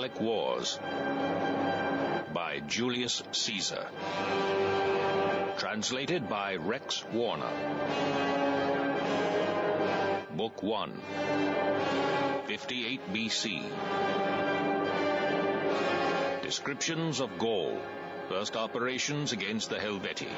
Gallic Wars by Julius Cæsar. Translated by Rex Warner. Book 1. 58 BC. Descriptions of Gaul. First operations against the Helvetii.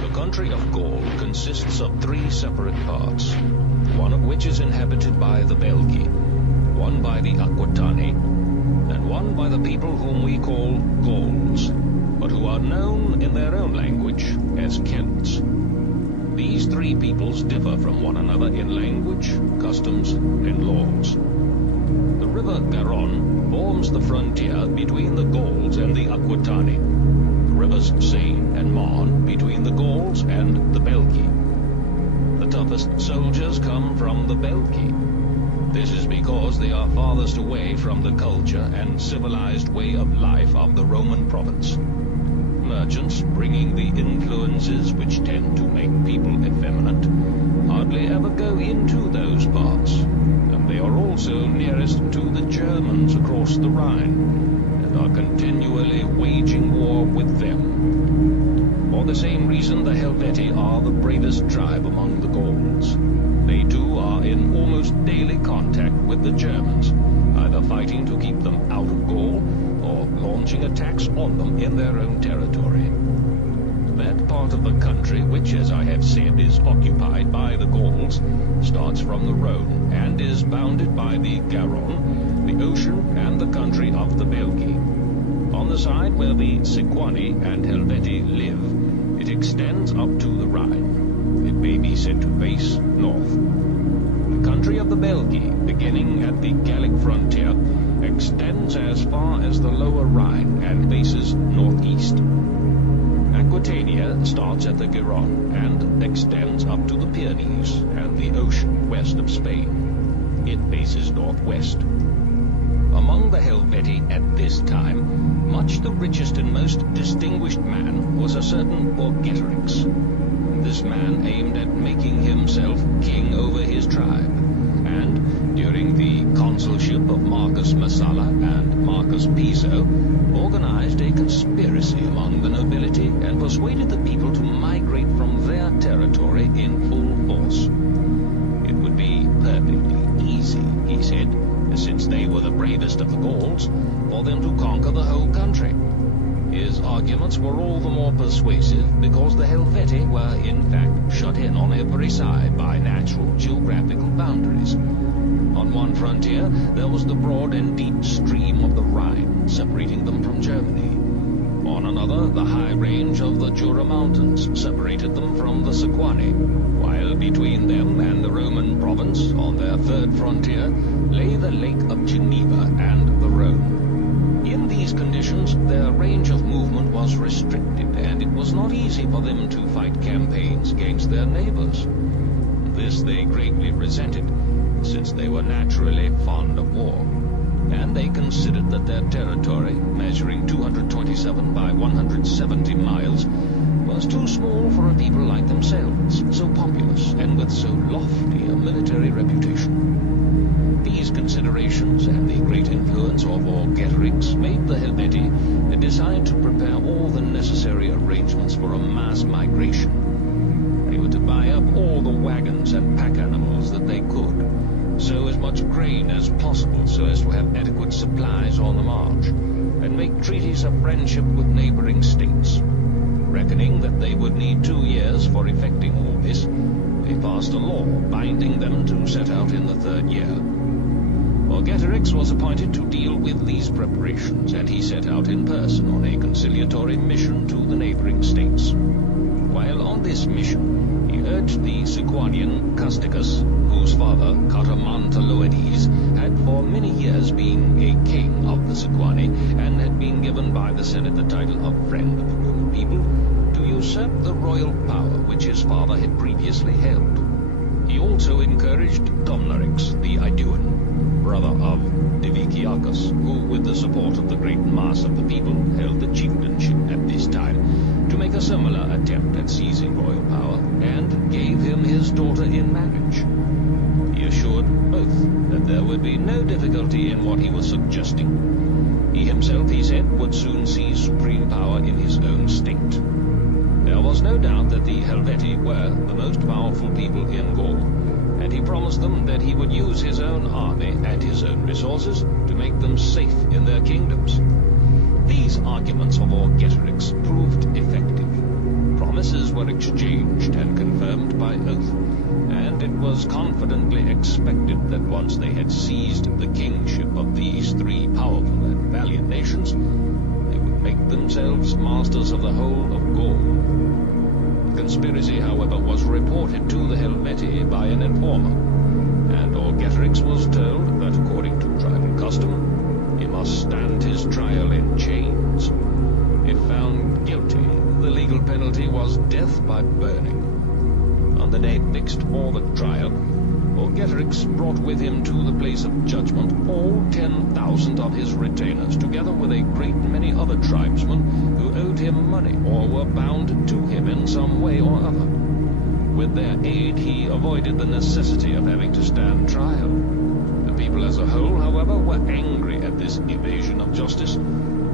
The country of Gaul consists of 3 separate parts, one of which is inhabited by the Belgi, one by the Aquitani, and one by the people whom we call Gauls, but who are known in their own language as Celts. These 3 peoples differ from one another in language, customs, and laws. The river Garonne forms the frontier between the Gauls and the Aquitani, the rivers Seine and Marne between the Gauls and the Belgi. The toughest soldiers come from the Belgi. This is because they are farthest away from the culture and civilized way of life of the Roman province. Merchants, bringing the influences which tend to make people effeminate, hardly ever go into those parts, and they are also nearest to the Germans across the Rhine, and are continually waging war with them. For the same reason, the Helvetii are the bravest tribe among the Gauls. They too are in almost daily contact with the Germans, either fighting to keep them out of Gaul, or launching attacks on them in their own territory. That part of the country which, as I have said, is occupied by the Gauls, starts from the Rhone, and is bounded by the Garonne, the ocean, and the country of the Belgi. On the side where the Sequani and Helvetii live, it extends up to the Rhine. It may be said to face north. The country of the Belgi, beginning at the Gallic frontier, extends as far as the lower Rhine and faces northeast. Aquitania starts at the Garonne and extends up to the Pyrenees and the ocean west of Spain. It faces northwest. Among the Helvetii at this time, much the richest and most distinguished man was a certain Vercingetorix. This man aimed at making himself king over his tribe, and during the consulship of Marcus Messala and Marcus Piso, organized a conspiracy among the nobility and persuaded the people to migrate from their territory in full force. It would be perfectly easy, he said, since they were the bravest of the Gauls, for them to conquer the whole country. His arguments were all the more persuasive because the Helvetii were in fact shut in on every side by natural geographical boundaries. On one frontier there was the broad and deep stream of the Rhine, separating them from Germany. On another, the high range of the Jura Mountains separated them from the Sequani, while between them and the Roman province, on their third frontier, lay the Lake of Geneva and the Rhone. In these conditions, their range of movement was restricted, and it was not easy for them to fight campaigns against their neighbors. This they greatly resented, since they were naturally fond of war, and they considered that their territory, measuring 227 by 170 miles, was too small for a people like themselves, so populous and with so lofty a military reputation. These considerations and the great influence of Vercingetorix made the Helvetii decide to prepare all the necessary arrangements for a mass migration. They were to buy up all the wagons and pack animals that they could, sow as much grain as possible so as to have adequate supplies on the march, and make treaties of friendship with neighboring states. Reckoning that they would need 2 years for effecting all this, they passed a law binding them to set out in the 3rd year. Vercingetorix was appointed to deal with these preparations, and he set out in person on a conciliatory mission to the neighboring states. While on this mission, he urged the Sequanian Casticus, whose father, Cartamanteloides, had for many years been a king of the Sequani, and had been given by the Senate the title of Friend of the Roman People, to usurp the royal power which his father had previously held. He also encouraged Domnorix, the Aeduan, brother of Diviciacus, who, with the support of the great mass of the people, held the chieftainship at this time, to make a similar attempt at seizing royal power, and gave him his daughter in marriage. He assured both that there would be no difficulty in what he was suggesting. He himself, he said, would soon seize supreme power in his own state. There was no doubt that the Helvetii were the most powerful people in Gaul, and he promised them that he would use his own army and his own resources to make them safe in their kingdoms. These arguments of Vercingetorix proved effective. Promises were exchanged and confirmed by oath, and it was confidently expected that once they had seized the kingship of these three powerful and valiant nations, they would make themselves masters of the whole of Gaul. The conspiracy, however, was reported to the Helvetii by an informer, and Vercingetorix was told that, according to tribal custom, he must stand his trial in chains. If found guilty, the legal penalty was death by burning. On the day fixed for the trial, Vercingetorix brought with him to the place of judgment all 10,000 of his retainers, together with a great many other tribesmen who owed him money or were bound to him in some way or other. With their aid, he avoided the necessity of having to stand trial. The people as a whole, however, were angry at this evasion of justice.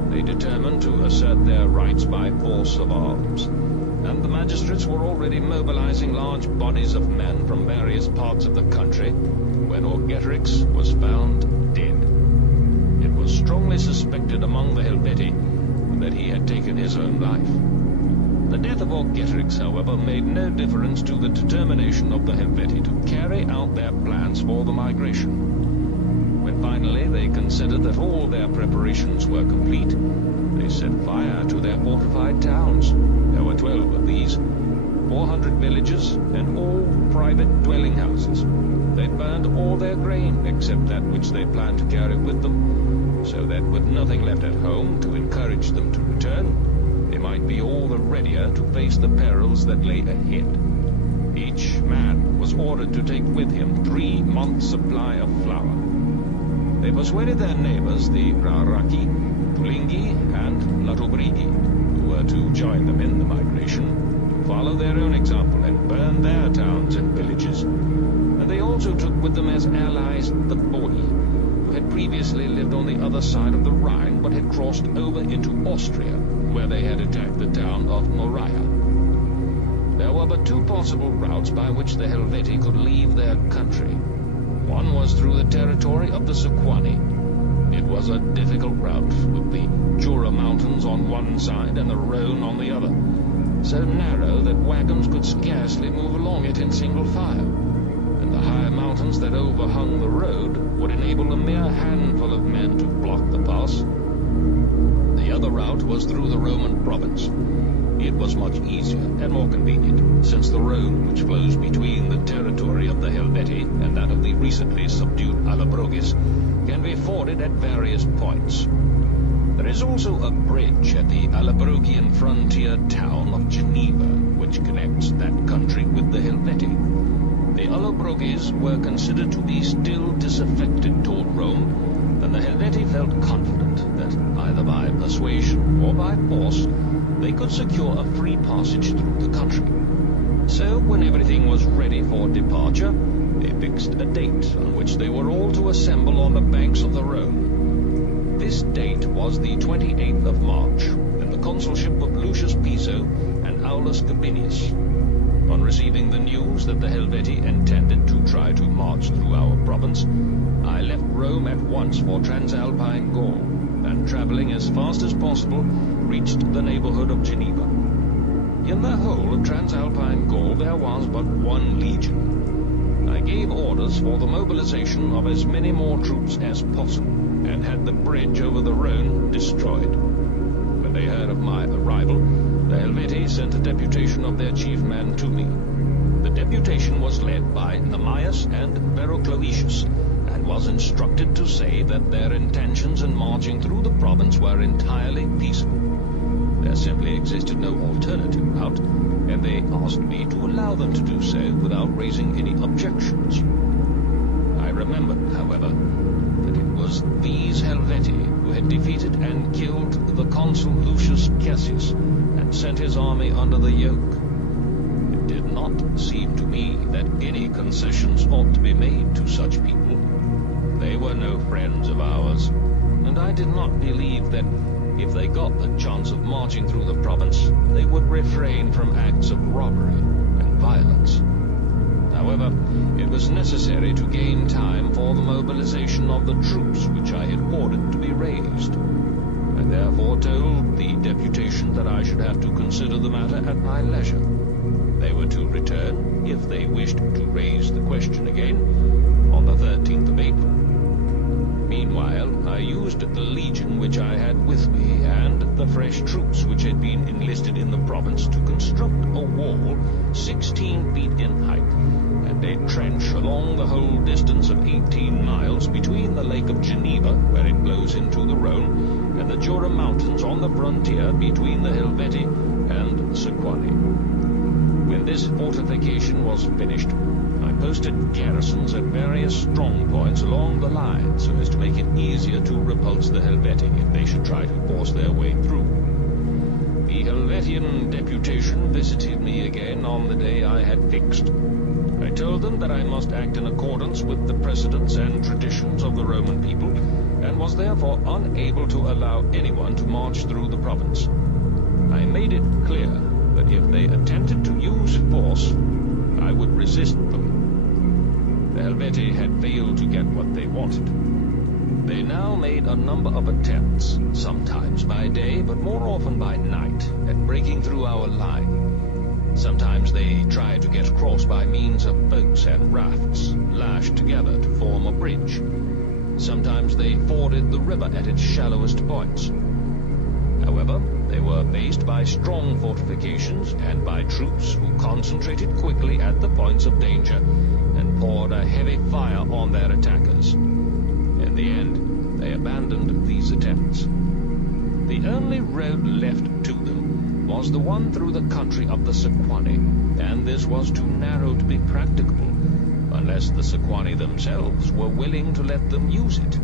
They determined to assert their rights by force of arms, and the magistrates were already mobilizing large bodies of men from various parts of the country when Vercingetorix was found dead. It was strongly suspected among the Helvetii that he had taken his own life. The death of Vercingetorix, however, made no difference to the determination of the Helvetii to carry out their plans for the migration. When finally they considered that all their preparations were complete, they set fire to their fortified towns. There were 12 of these, 400 villages, and all private dwelling houses. They burned all their grain, except that which they planned to carry with them, so that with nothing left at home to encourage them to return, they might be all the readier to face the perils that lay ahead. Each man was ordered to take with him 3 months' supply of flour. They persuaded their neighbors, the Raraki, Tulingi, and Latobrigi, who were to join them in the migration, to follow their own example and burn their towns and villages. And they also took with them as allies the Boi, who had previously lived on the other side of the Rhine but had crossed over into Austria, where they had attacked the town of Moria. There were but 2 possible routes by which the Helvetii could leave their country. One was through the territory of the Sequani. It was a difficult route, with the Jura Mountains on one side and the Rhone on the other, so narrow that wagons could scarcely move along it in single file, and the high mountains that overhung the road would enable a mere handful of men to block the pass. The other route was through the Roman province. It was much easier and more convenient, since the Rhone, which flows between the territory of the Helvetii and that of the recently subdued Allobroges, can be forded at various points. There is also a bridge at the Allobrogian frontier town of Geneva, which connects that country with the Helvetii. The Allobroges were considered to be still disaffected toward Rome, and the Helvetii felt confident that, either by persuasion or by force, they could secure a free passage through the country. So, when everything was ready for departure, they fixed a date on which they were all to assemble on the banks of the Rhone. This date was the 28th of March, in the consulship of Lucius Piso and Aulus Gabinius. On receiving the news that the Helvetii intended to try to march through our province, I left Rome at once for Transalpine Gaul, and traveling as fast as possible, reached the neighborhood of Geneva. In the whole of Transalpine Gaul there was but 1 legion. I gave orders for the mobilization of as many more troops as possible, and had the bridge over the Rhone destroyed. When they heard of my arrival, the Helvetii sent a deputation of their chief men to me. The deputation was led by Namias and Verocloetius, and was instructed to say that their intentions in marching through the province were entirely peaceful. There simply existed no alternative route, and they asked me to allow them to do so without raising any objections. I remembered, however, that it was these Helvetii who had defeated and killed the consul Lucius Cassius and sent his army under the yoke. It did not seem to me that any concessions ought to be made to such people. They were no friends of ours, and I did not believe that if they got the chance of marching through the province, they would refrain from acts of robbery and violence. However, it was necessary to gain time for the mobilization of the troops which I had ordered to be raised. I therefore told the deputation that I should have to consider the matter at my leisure. They were to return, if they wished to raise the question again, on the 13th of April. Meanwhile, I used the legion which I had with me and the fresh troops which had been enlisted in the province to construct a wall 16 feet in height and a trench along the whole distance of 18 miles between the Lake of Geneva, where it flows into the Rhone, and the Jura Mountains on the frontier between the Helvetii and Sequani. When this fortification was finished, I posted garrisons at various strong points along the line so as to make it easier to repulse the Helvetii if they should try to force their way through. The Helvetian deputation visited me again on the day I had fixed. I told them that I must act in accordance with the precedents and traditions of the Roman people, and was therefore unable to allow anyone to march through the province. I made it clear that if they attempted to use force, I would resist them. The Helvetii had failed to get what they wanted. They now made a number of attempts, sometimes by day, but more often by night, at breaking through our line. Sometimes they tried to get across by means of boats and rafts, lashed together to form a bridge. Sometimes they forded the river at its shallowest points. However, they were faced by strong fortifications and by troops who concentrated quickly at the points of danger and poured a heavy fire on their attackers. In the end, they abandoned these attempts. The only road left to them was the one through the country of the Sequani, and this was too narrow to be practicable, unless the Sequani themselves were willing to let them use it.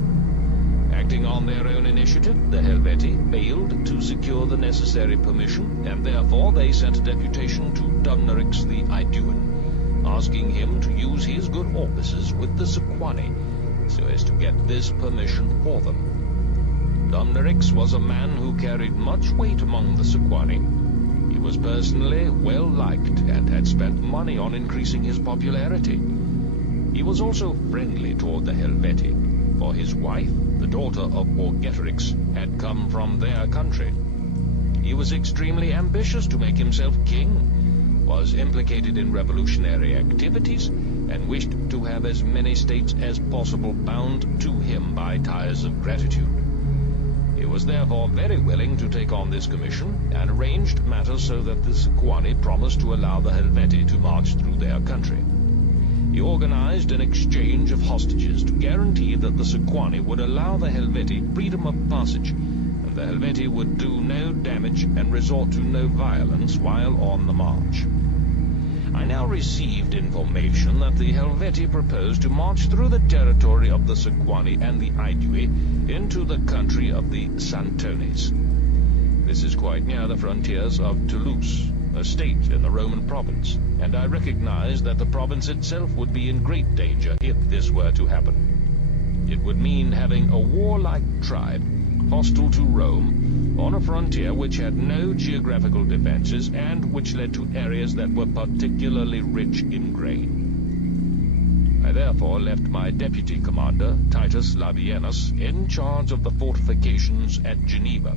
Acting on their own initiative, the Helvetii failed to secure the necessary permission, and therefore they sent a deputation to Dumnorix the Aeduan, asking him to use his good offices with the Sequani, so as to get this permission for them. Dumnorix was a man who carried much weight among the Sequani. He was personally well liked and had spent money on increasing his popularity. He was also friendly toward the Helvetii, for his wife, the daughter of Orgetorix, had come from their country. He was extremely ambitious to make himself king, was implicated in revolutionary activities, and wished to have as many states as possible bound to him by ties of gratitude. He was therefore very willing to take on this commission, and arranged matters so that the Sequani promised to allow the Helvetii to march through their country. He organized an exchange of hostages to guarantee that the Sequani would allow the Helvetii freedom of passage, and the Helvetii would do no damage and resort to no violence while on the march. I now received information that the Helvetii proposed to march through the territory of the Sequani and the Aedui into the country of the Santones. This is quite near the frontiers of Toulouse, a state in the Roman province, and I recognize that the province itself would be in great danger if this were to happen. It would mean having a warlike tribe, hostile to Rome, on a frontier which had no geographical defenses and which led to areas that were particularly rich in grain. I therefore left my deputy commander, Titus Labienus, in charge of the fortifications at Geneva,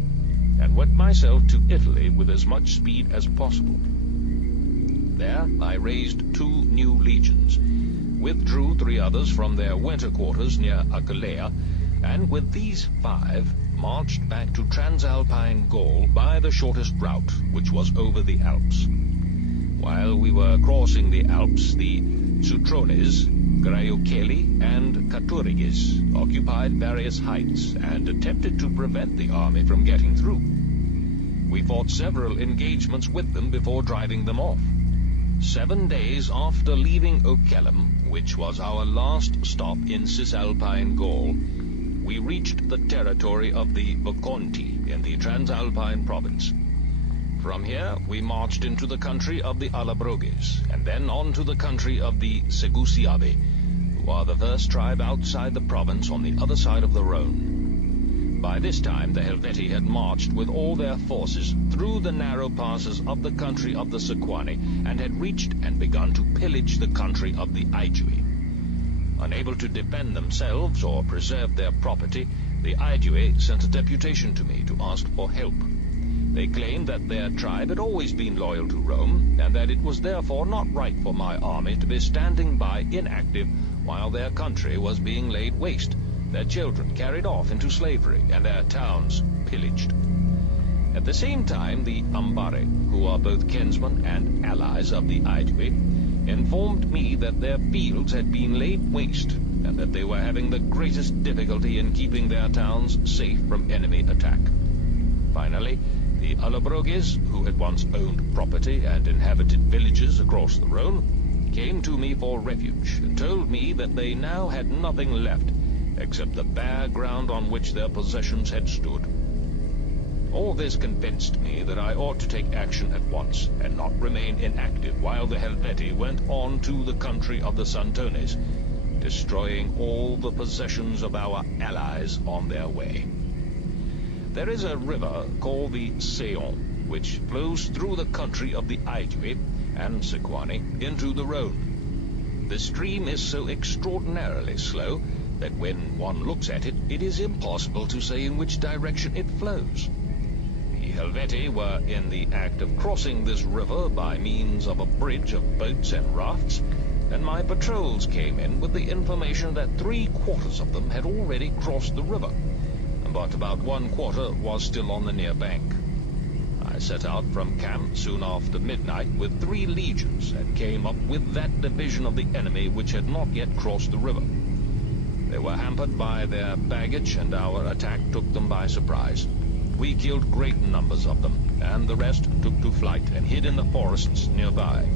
and went myself to Italy with as much speed as possible. There I raised 2 new legions, withdrew 3 others from their winter quarters near Aquileia, and with these 5 marched back to Transalpine Gaul by the shortest route, which was over the Alps. While we were crossing the Alps, the Sutrones, Graioceli, and Caturiges occupied various heights and attempted to prevent the army from getting through. We fought several engagements with them before driving them off. 7 days after leaving Ocelum, which was our last stop in Cisalpine Gaul, we reached the territory of the Visconti in the Transalpine province. From here, we marched into the country of the Allobroges, and then on to the country of the Segusiavi, who are the first tribe outside the province on the other side of the Rhone. By this time, the Helvetii had marched with all their forces through the narrow passes of the country of the Sequani, and had reached and begun to pillage the country of the Aedui. Unable to defend themselves or preserve their property, the Aedui sent a deputation to me to ask for help. They claimed that their tribe had always been loyal to Rome, and that it was therefore not right for my army to be standing by inactive while their country was being laid waste, their children carried off into slavery, and their towns pillaged. At the same time, the Ambari, who are both kinsmen and allies of the Aedui, informed me that their fields had been laid waste, and that they were having the greatest difficulty in keeping their towns safe from enemy attack. Finally, the Allobroges, who had once owned property and inhabited villages across the Rhone, came to me for refuge, and told me that they now had nothing left except the bare ground on which their possessions had stood. All this convinced me that I ought to take action at once, and not remain inactive while the Helvetii went on to the country of the Santones, destroying all the possessions of our allies on their way. There is a river called the Seon, which flows through the country of the Aedui and Sequani into the Rhone. The stream is so extraordinarily slow that when one looks at it, it is impossible to say in which direction it flows. The Helvetii were in the act of crossing this river by means of a bridge of boats and rafts, and my patrols came in with the information that 3/4 of them had already crossed the river, but about 1/4 was still on the near bank. I set out from camp soon after midnight with 3 legions, and came up with that division of the enemy which had not yet crossed the river. They were hampered by their baggage, and our attack took them by surprise. We killed great numbers of them, and the rest took to flight and hid in the forests nearby.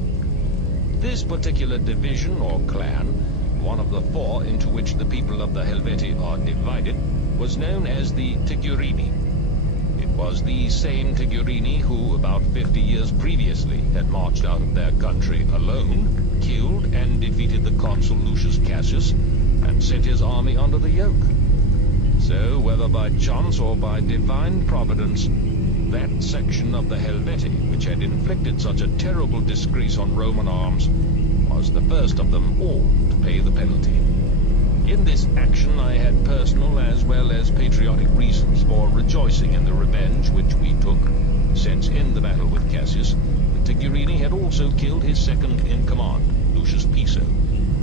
This particular division or clan, one of the 4 into which the people of the Helvetii are divided, was known as the Tigurini. It was the same Tigurini who, about 50 years previously, had marched out of their country alone, killed and defeated the consul Lucius Cassius, and sent his army under the yoke. So, whether by chance or by divine providence, that section of the Helvetii, which had inflicted such a terrible disgrace on Roman arms, was the first of them all to pay the penalty. In this action I had personal as well as patriotic reasons for rejoicing in the revenge which we took, since in the battle with Cassius, the Tigurini had also killed his second-in-command, Lucius Piso,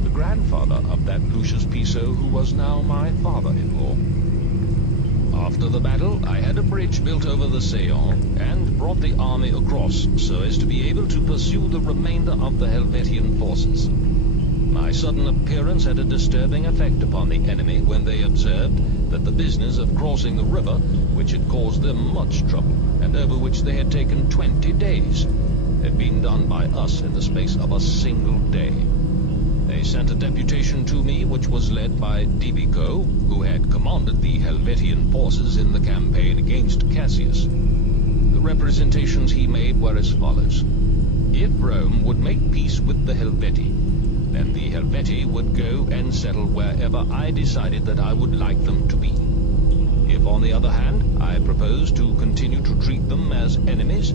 the grandfather of that Lucius Piso who was now my father-in-law. After the battle, I had a bridge built over the Seon, and brought the army across so as to be able to pursue the remainder of the Helvetian forces. My sudden appearance had a disturbing effect upon the enemy when they observed that the business of crossing the river, which had caused them much trouble, and over which they had taken 20 days, had been done by us in the space of a single day. They sent a deputation to me which was led by Dibico, who had commanded the Helvetian forces in the campaign against Cassius. The representations he made were as follows. If Rome would make peace with the Helvetii, then the Helvetii would go and settle wherever I decided that I would like them to be. If, on the other hand, I proposed to continue to treat them as enemies,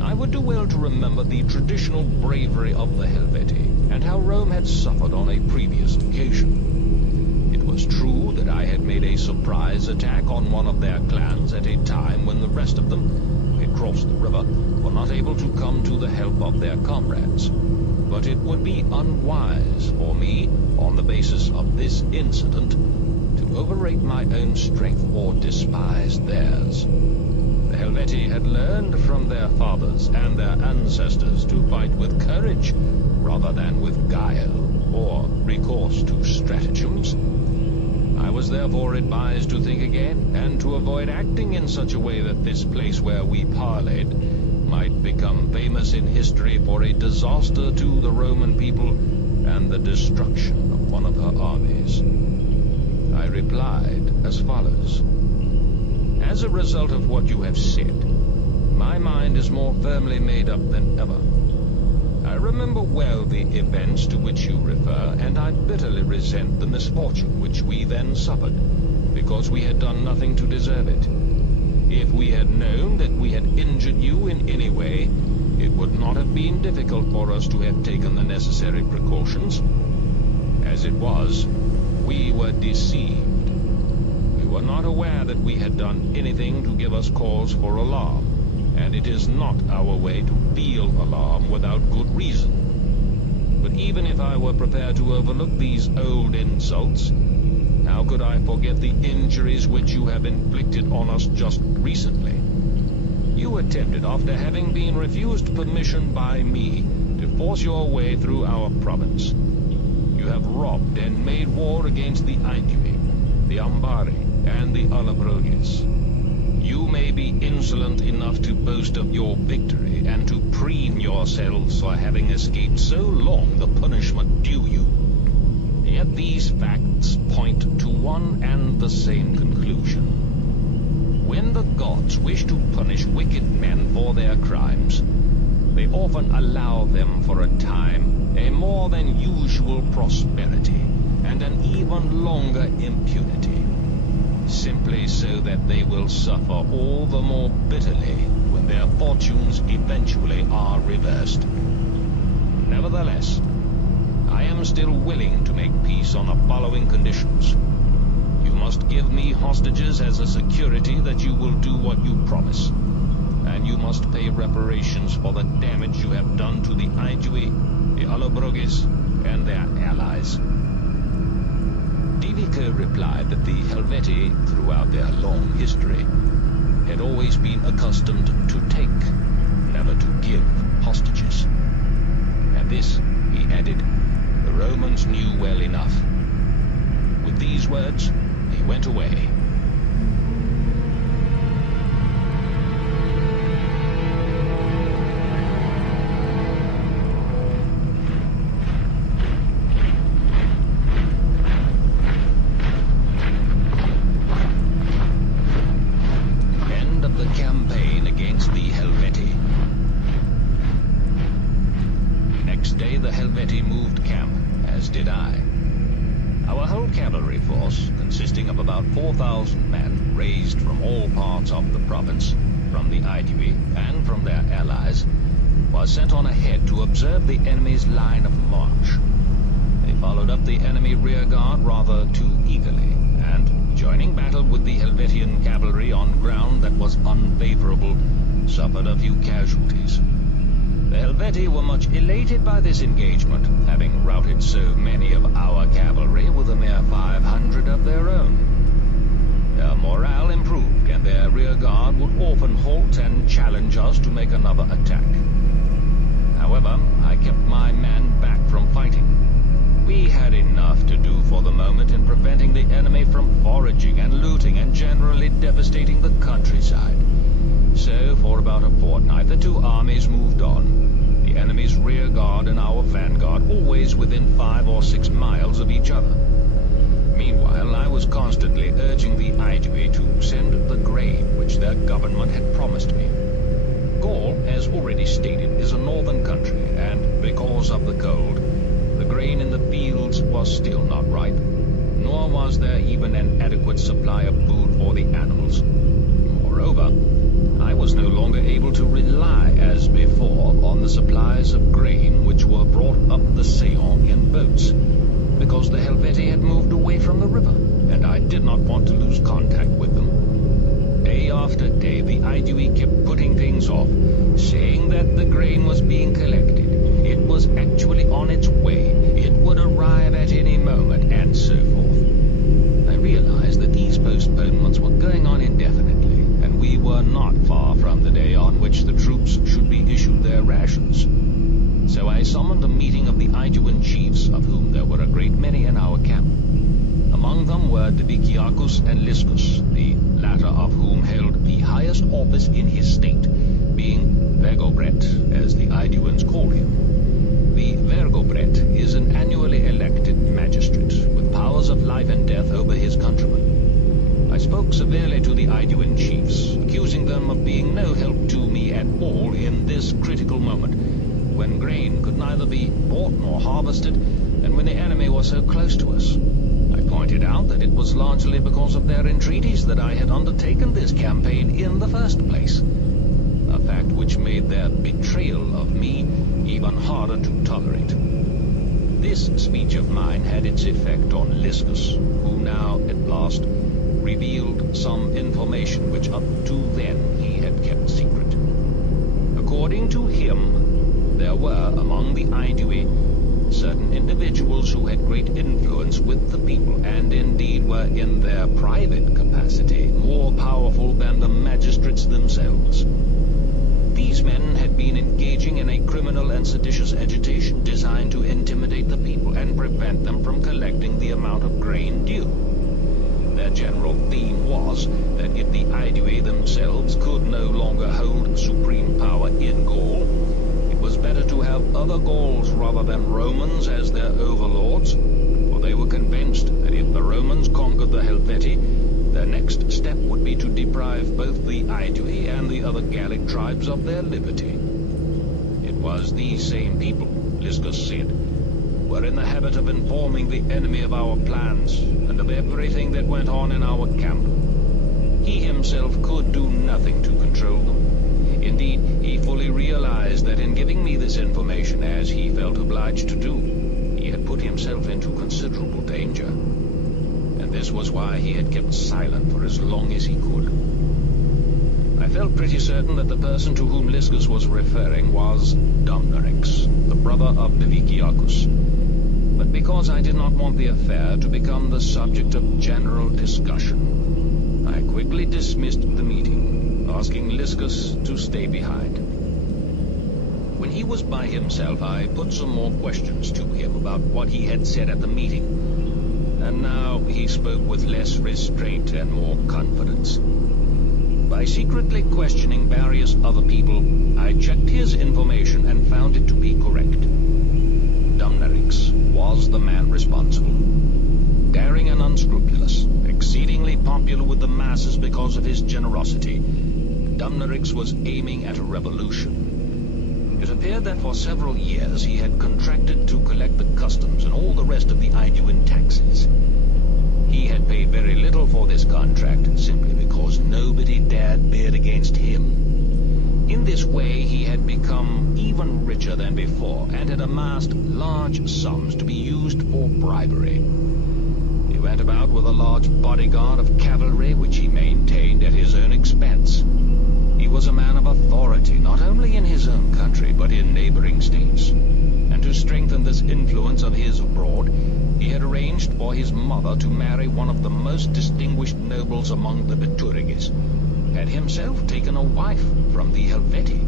I would do well to remember the traditional bravery of the Helvetii, and how Rome had suffered on a previous occasion. It was true that I had made a surprise attack on one of their clans at a time when the rest of them, who had crossed the river, were not able to come to the help of their comrades. But it would be unwise for me, on the basis of this incident, to overrate my own strength or despise theirs. The Helvetii had learned from their fathers and their ancestors to fight with courage rather than with guile or recourse to stratagems. I was therefore advised to think again, and to avoid acting in such a way that this place where we parleyed might become famous in history for a disaster to the Roman people and the destruction of one of her armies. I replied as follows. As a result of what you have said, my mind is more firmly made up than ever. I remember well the events to which you refer, and I bitterly resent the misfortune which we then suffered, because we had done nothing to deserve it. If we had known that we had injured you in any way, it would not have been difficult for us to have taken the necessary precautions. As it was, we were deceived. We were not aware that we had done anything to give us cause for alarm, and it is not our way to feel alarm without good reason. But even if I were prepared to overlook these old insults, how could I forget the injuries which you have inflicted on us just recently? You attempted, after having been refused permission by me, to force your way through our province. You have robbed and made war against the Aedui, the Ambari, and the Allobroges. You may be insolent enough to boast of your victory and to preen yourselves for having escaped so long the punishment due you. Yet these facts point to one and the same conclusion. When the gods wish to punish wicked men for their crimes, they often allow them for a time a more than usual prosperity and an even longer impunity, simply so that they will suffer all the more bitterly when their fortunes eventually are reversed. Nevertheless, I am still willing to make peace on the following conditions. You must give me hostages as a security that you will do what you promise, and you must pay reparations for the damage you have done to the Aedui, the Allobroges, and their allies. Divico replied that the Helvetii, throughout their long history, had always been accustomed to take, never to give, hostages. And this, he added, the Romans knew well enough. With these words, he went away. End of the campaign against the Helvetii. Next day the Helvetii moved camp, as did I. Our whole cavalry force, consisting of about 4,000 men, raised from all parts of the province, from the Aedui and from their allies, was sent on ahead to observe the enemy's line of march. They followed up the enemy rear guard rather too eagerly, and, joining battle with the Helvetian cavalry on ground that was unfavorable, suffered a few casualties. The Helvetii were much elated by this engagement, having routed so many of our cavalry with a mere 500 of their own. Their morale improved, and their rear guard would often halt and challenge us to make another attack. However, I kept my men back from fighting. We had enough to do for the moment in preventing the enemy from foraging and looting and generally devastating the countryside. So, for about a fortnight, the two armies moved on, the enemy's rear guard and our vanguard always within 5 or 6 miles of each other. Meanwhile, I was constantly urging the Aedui to send the grain which their government had promised me. Gaul, as already stated, is a northern country, and because of the cold, the grain in the fields was still not ripe, nor was there even an adequate supply of food for the animals. Moreover, I was no longer able to rely, as before, on the supplies of grain which were brought up the Saône in boats, because the Helvetii had moved away from the river, and I did not want to lose contact with them. Day after day, the Aedui kept putting things off, saying that the grain was being collected. It was actually on its way. It would arrive at any moment, and so forth. I realized that these postponements were going on indefinitely, and we were not far from the day on which the troops should be issued their rations. So I summoned a meeting of the Aeduan chiefs, of whom there were a great many in our camp. Among them were Diviciacus and Liscus, the latter of whom held the highest office in his state, being Vergobret, as the Aeduans call him. The Vergobret is an annually elected magistrate with powers of life and death over his countrymen. I spoke severely to the Aeduan chiefs, accusing them of being no help to me at all in this critical moment, when grain could neither be bought nor harvested, and when the enemy was so close to us. I pointed out that it was largely because of their entreaties that I had undertaken this campaign in the first place, a fact which made their betrayal of me even harder to tolerate. This speech of mine had its effect on Liscus, who now, at last, revealed some information which up to then he had kept secret. According to him, there were among the Aedui certain individuals who had great influence with the people, and indeed were in their private capacity more powerful than the magistrates themselves. These men had been engaging in a criminal and seditious agitation designed to intimidate the people and prevent them from collecting the amount of grain due. Their general theme was that if the Aedui themselves could no longer hold supreme power in Gaul, it was better to have other Gauls rather than Romans as their overlords, for they were convinced that if the Romans conquered the Helvetii, their next step would be to deprive both the Aedui and the other Gallic tribes of their liberty. It was these same people, Liscus said, were in the habit of informing the enemy of our plans and of everything that went on in our camp. He himself could do nothing to control them. Indeed, he fully realized that in giving me this information, as he felt obliged to do, he had put himself into considerable danger. And this was why he had kept silent for as long as he could. I felt pretty certain that the person to whom Liscus was referring was Dumnorix, the brother of Diviciacus. But because I did not want the affair to become the subject of general discussion, I quickly dismissed the meeting, asking Liscus to stay behind. When he was by himself, I put some more questions to him about what he had said at the meeting, and now he spoke with less restraint and more confidence. By secretly questioning various other people, I checked his information and found it to be correct. Dumnorix was the man responsible. Daring and unscrupulous, exceedingly popular with the masses because of his generosity, Dumnorix was aiming at a revolution. It appeared that for several years he had contracted to collect the customs and all the rest of the Aeduan taxes. He had paid very little for this contract, simply because nobody dared bid against him. In this way he had become even richer than before, and had amassed large sums to be used for bribery. He went about with a large bodyguard of cavalry, which he maintained at his own expense. He was a man of authority, not only in his own country, but in neighboring states. And to strengthen this influence of his abroad, he had arranged for his mother to marry one of the most distinguished nobles among the Bituriges, had himself taken a wife from the Helvetii,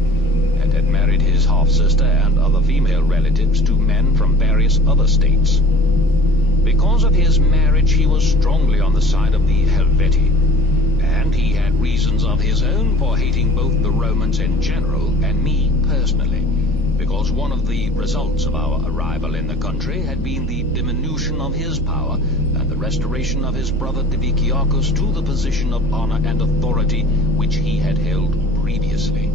and had married his half-sister and other female relatives to men from various other states. Because of his marriage, he was strongly on the side of the Helvetii, and he had reasons of his own for hating both the Romans in general and me personally, because one of the results of our arrival in the country had been the diminution of his power and the restoration of his brother Diviciacus to the position of honor and authority which he had held previously.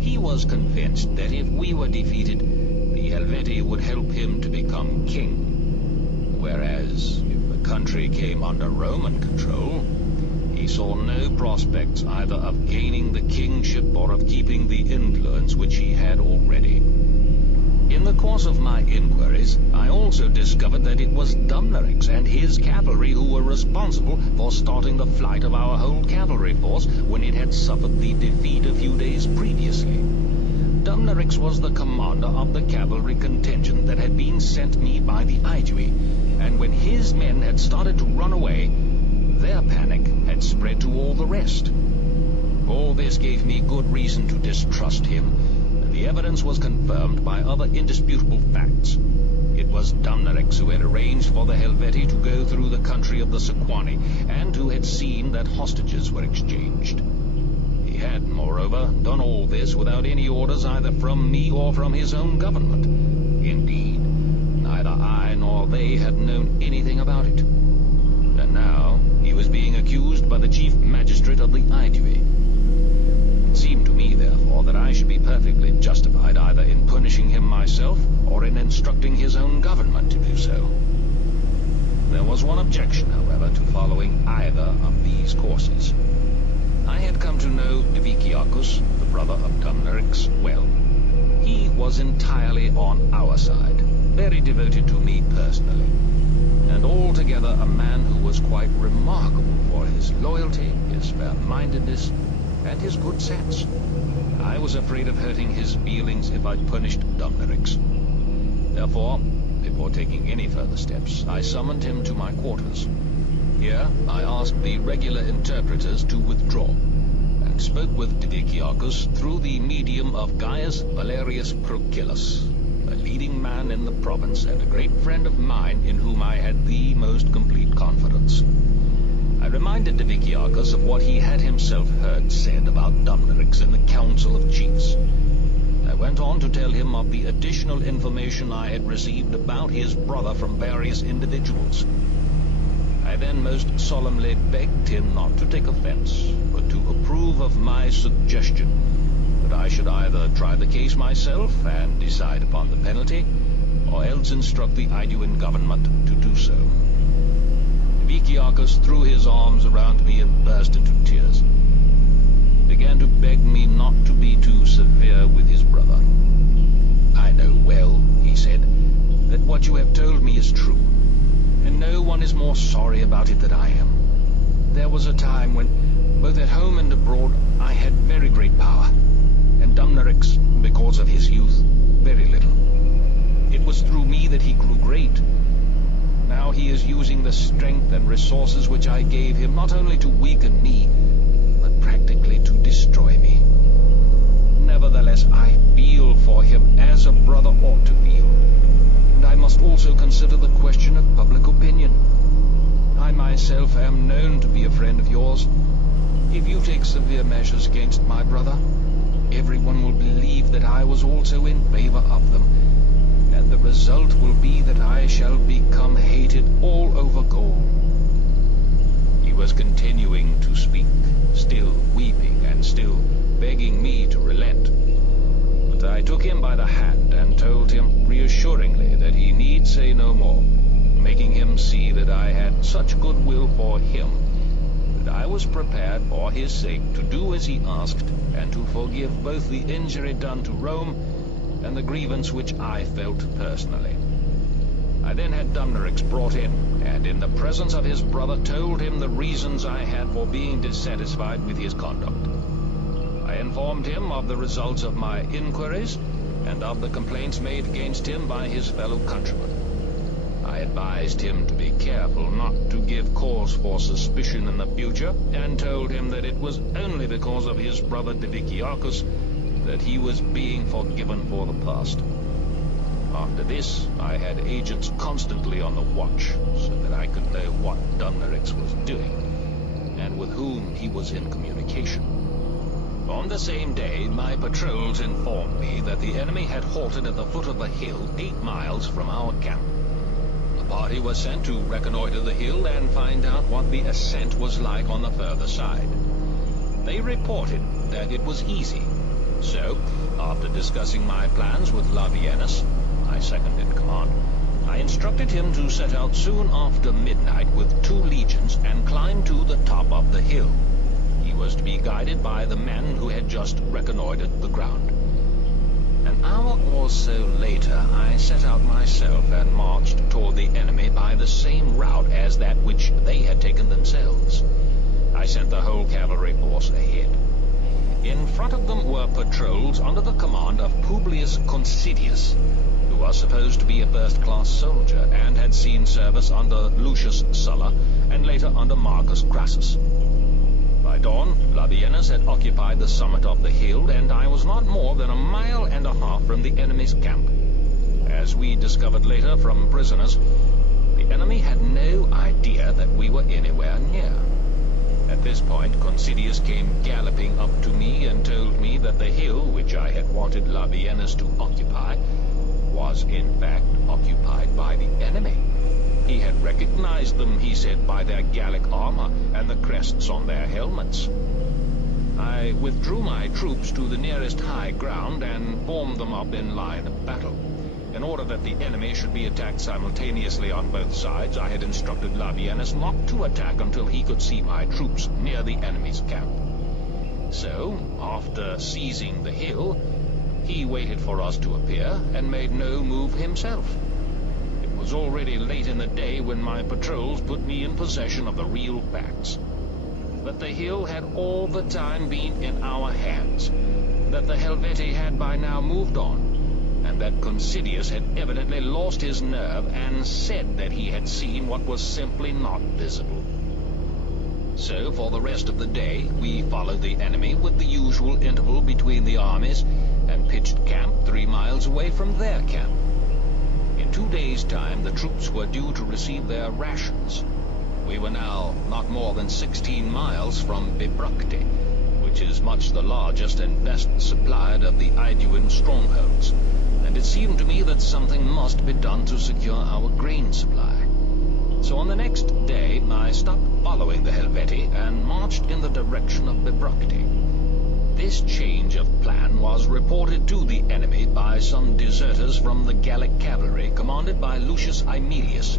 He was convinced that if we were defeated, the Helvetii would help him to become king, whereas if the country came under Roman control, he saw no prospects either of gaining the kingship or of keeping the influence which he had already. In the course of my inquiries, I also discovered that it was Dumnorix and his cavalry who were responsible for starting the flight of our whole cavalry force when it had suffered the defeat a few days previously. Dumnorix was the commander of the cavalry contingent that had been sent me by the Aedui, and when his men had started to run away, their panic had spread to all the rest. All this gave me good reason to distrust him, and the evidence was confirmed by other indisputable facts. It was Dumnorix who had arranged for the Helvetii to go through the country of the Sequani, and who had seen that hostages were exchanged. He had, moreover, done all this without any orders either from me or from his own government. Indeed, neither I nor they had known anything about it. And now he was being accused by the chief magistrate of the Aedui. It seemed to me, therefore, that I should be perfectly justified either in punishing him myself or in instructing his own government to do so. There was one objection, however, to following either of these courses. I had come to know Diviciacus, the brother of Dumnorix, well. He was entirely on our side, very devoted to me personally, and altogether a man who was quite remarkable for his loyalty, his fair-mindedness, and his good sense. I was afraid of hurting his feelings if I punished Dumnorix. Therefore, before taking any further steps, I summoned him to my quarters. Here, I asked the regular interpreters to withdraw, and spoke with Diviciacus through the medium of Gaius Valerius Procillus, a leading man in the province and a great friend of mine in whom I had the most complete confidence. I reminded Diviciacus of what he had himself heard said about Dumnorix in the Council of Chiefs. I went on to tell him of the additional information I had received about his brother from various individuals. I then most solemnly begged him not to take offense, but to approve of my suggestion that I should either try the case myself and decide upon the penalty, or else instruct the Aeduan government to do so. Diviciacus threw his arms around me and burst into tears. He began to beg me not to be too severe with his brother. "I know well," he said, "that what you have told me is true, and no one is more sorry about it than I am. There was a time when, both at home and abroad, I had very great power, and Dumnorix, because of his youth, very little. It was through me that he grew great. Now he is using the strength and resources which I gave him not only to weaken me, but practically to destroy me. Nevertheless, I feel for him as a brother ought to feel, and I must also consider the question of public opinion. I myself am known to be a friend of yours. If you take severe measures against my brother, everyone will believe that I was also in favor of them, and the result will be that I shall become hated all over Gaul." He was continuing to speak, still weeping and still begging me to relent. But I took him by the hand and told him reassuringly that he need say no more, making him see that I had such goodwill for him that I was prepared for his sake to do as he asked and to forgive both the injury done to Rome and the grievance which I felt personally. I then had Dumnorix brought in, and in the presence of his brother told him the reasons I had for being dissatisfied with his conduct. I informed him of the results of my inquiries, and of the complaints made against him by his fellow countrymen. I advised him to be careful not to give cause for suspicion in the future, and told him that it was only because of his brother Diviciacus that he was being forgiven for the past. After this, I had agents constantly on the watch, so that I could know what Dumnorix was doing, and with whom he was in communication. On the same day, my patrols informed me that the enemy had halted at the foot of a hill 8 miles from our camp. A party was sent to reconnoiter the hill and find out what the ascent was like on the further side. They reported that it was easy. So, after discussing my plans with Labienus, my second in command, I instructed him to set out soon after midnight with 2 legions and climb to the top of the hill. He was to be guided by the men who had just reconnoitered the ground. An hour or so later, I set out myself and marched toward the enemy by the same route as that which they had taken themselves. I sent the whole cavalry force ahead. In front of them were patrols under the command of Publius Considius, who was supposed to be a first-class soldier and had seen service under Lucius Sulla and later under Marcus Crassus. By dawn, Labienus had occupied the summit of the hill, and I was not more than 1.5 miles from the enemy's camp. As we discovered later from prisoners, the enemy had no idea that we were anywhere near. At this point, Considius came galloping up to me and told me that the hill which I had wanted Labienus to occupy was in fact occupied by the enemy. He had recognized them, he said, by their Gallic armor and the crests on their helmets. I withdrew my troops to the nearest high ground and formed them up in line of battle. In order that the enemy should be attacked simultaneously on both sides, I had instructed Labienus not to attack until he could see my troops near the enemy's camp. So, after seizing the hill, he waited for us to appear and made no move himself. It was already late in the day when my patrols put me in possession of the real facts. That the hill had all the time been in our hands, that the Helvetii had by now moved on, and that Considius had evidently lost his nerve and said that he had seen what was simply not visible. So, for the rest of the day, we followed the enemy with the usual interval between the armies and pitched camp 3 miles away from their camp. In 2 days' time, the troops were due to receive their rations. We were now not more than 16 miles from Bibracte, which is much the largest and best supplied of the Aeduan strongholds, and it seemed to me that something must be done to secure our grain supply. So on the next day, I stopped following the Helvetii and marched in the direction of Bibracte. This change of plan was reported to the enemy by some deserters from the Gallic cavalry, commanded by Lucius Aemilius.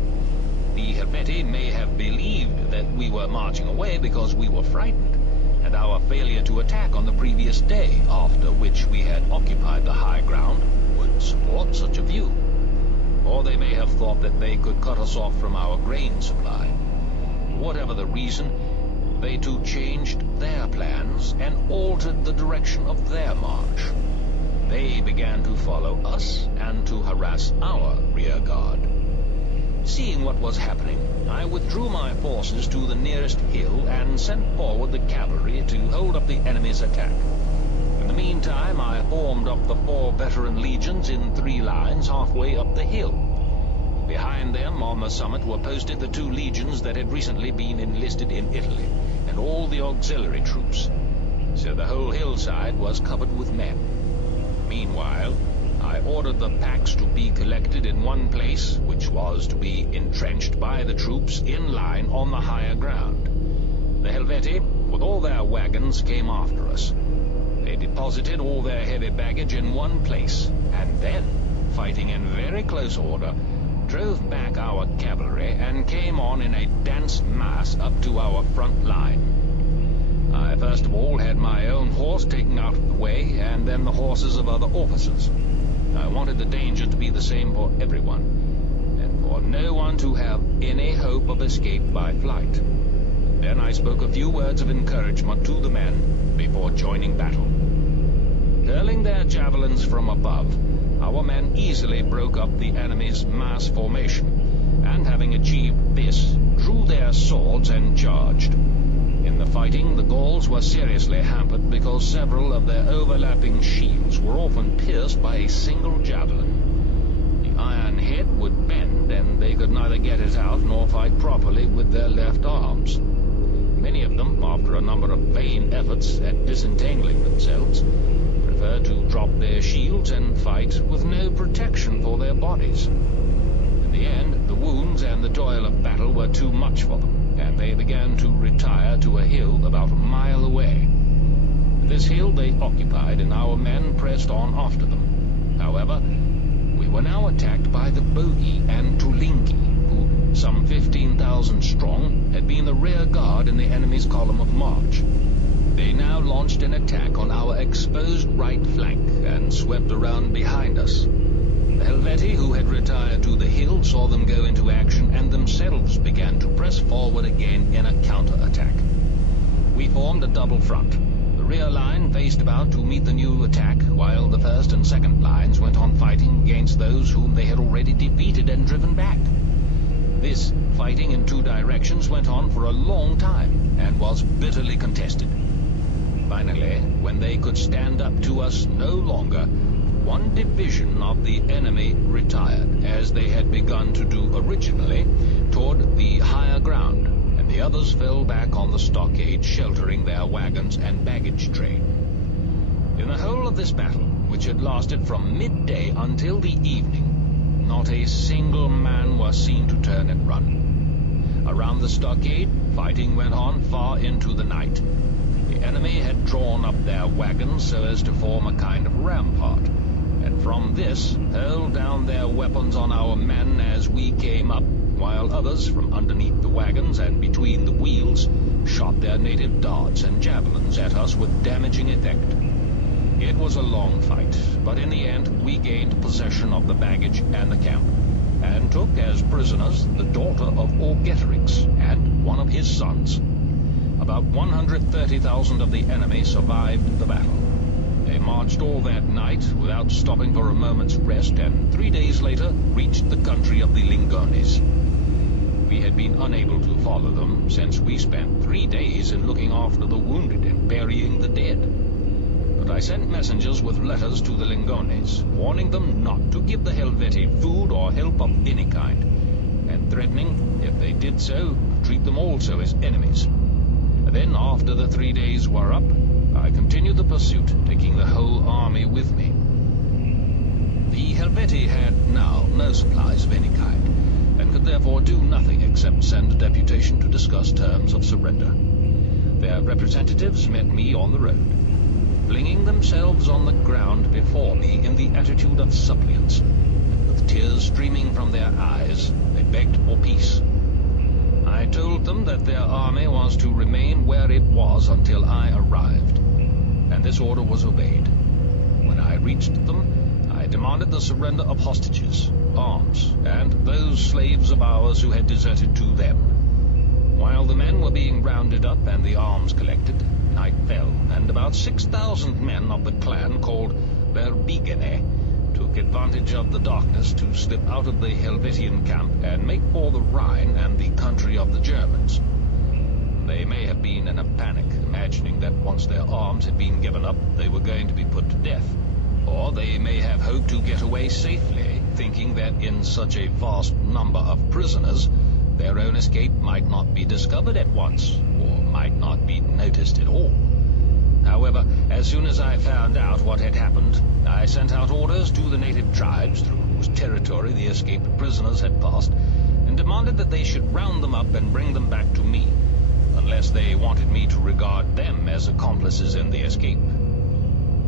The Helvetii may have believed that we were marching away because we were frightened, and our failure to attack on the previous day, after which we had occupied the high ground, would support such a view. Or they may have thought that they could cut us off from our grain supply. Whatever the reason, they too changed their plans and altered the direction of their march. They began to follow us and to harass our rear guard. Seeing what was happening, I withdrew my forces to the nearest hill and sent forward the cavalry to hold up the enemy's attack. In the meantime, I formed up the 4 veteran legions in 3 lines halfway up the hill. Behind them, on the summit, were posted the 2 legions that had recently been enlisted in Italy, and all the auxiliary troops. So the whole hillside was covered with men. Meanwhile, I ordered the packs to be collected in one place, which was to be entrenched by the troops in line on the higher ground. The Helvetii, with all their wagons, came after us. They deposited all their heavy baggage in one place, and then, fighting in very close order, drove back our cavalry and came on in a dense mass up to our front line. I first of all had my own horse taken out of the way, and then the horses of other officers. I wanted the danger to be the same for everyone, and for no one to have any hope of escape by flight. Then I spoke a few words of encouragement to the men before joining battle. Hurling their javelins from above, our men easily broke up the enemy's mass formation, and having achieved this, drew their swords and charged. In the fighting, the Gauls were seriously hampered because several of their overlapping shields were often pierced by a single javelin. The iron head would bend, and they could neither get it out nor fight properly with their left arms. Many of them, after a number of vain efforts at disentangling themselves, preferred to drop their shields and fight with no protection for their bodies. In the end, the wounds and the toil of battle were too much for them, and they began to retire to a hill about a mile away. This hill they occupied, and our men pressed on after them. However, we were now attacked by the Boii and Tulinki, who, some 15,000 strong, had been the rear guard in the enemy's column of march. They now launched an attack on our exposed right flank and swept around behind us. The Helvetii, who had retired to the hill, saw them go into action and themselves began to press forward again in a counter-attack. We formed a double front. The rear line faced about to meet the new attack, while the first and second lines went on fighting against those whom they had already defeated and driven back. This fighting in 2 directions went on for a long time and was bitterly contested. Finally, when they could stand up to us no longer, one division of the enemy retired, as they had begun to do originally, toward the higher ground, and the The others fell back on the stockade, sheltering their wagons and baggage train. In the whole of this battle, which had lasted from midday until the evening, not a single man was seen to turn and run. Around the stockade, fighting went on far into the night. The enemy had drawn up their wagons so as to form a kind of rampart, and from this hurled down their weapons on our men as we came up, while others from underneath the wagons and between the wheels shot their native darts and javelins at us with damaging effect. It was a long fight, but in the end we gained possession of the baggage and the camp, and took as prisoners the daughter of Orgetorix and one of his sons. About 130,000 of the enemy survived the battle. They marched all that night without stopping for a moment's rest, and 3 days later reached the country of the Lingones. We had been unable to follow them, since we spent 3 days in looking after the wounded and burying the dead. But I sent messengers with letters to the Lingones, warning them not to give the Helvetii food or help of any kind, and threatening, if they did so, to treat them also as enemies. Then, after the 3 days were up, I continued the pursuit, taking the whole army with me. The Helvetii had now no supplies of any kind, and could therefore do nothing except send a deputation to discuss terms of surrender. Their representatives met me on the road. Flinging themselves on the ground before me in the attitude of suppliants, with tears streaming from their eyes, they begged for peace. I told them that their army was to remain where it was until I arrived, and this order was obeyed. When I reached them, I demanded the surrender of hostages, arms, and those slaves of ours who had deserted to them. While the men were being rounded up and the arms collected, night fell, and about 6,000 men of the clan called Verbigene took advantage of the darkness to slip out of the Helvetian camp and make for the Rhine and the country of the Germans. They may have been in a panic, imagining that once their arms had been given up, they were going to be put to death. Or they may have hoped to get away safely, thinking that in such a vast number of prisoners, their own escape might not be discovered at once, or might not be noticed at all. However, as soon as I found out what had happened, I sent out orders to the native tribes through whose territory the escaped prisoners had passed, and demanded that they should round them up and bring them back to me, unless they wanted me to regard them as accomplices in the escape.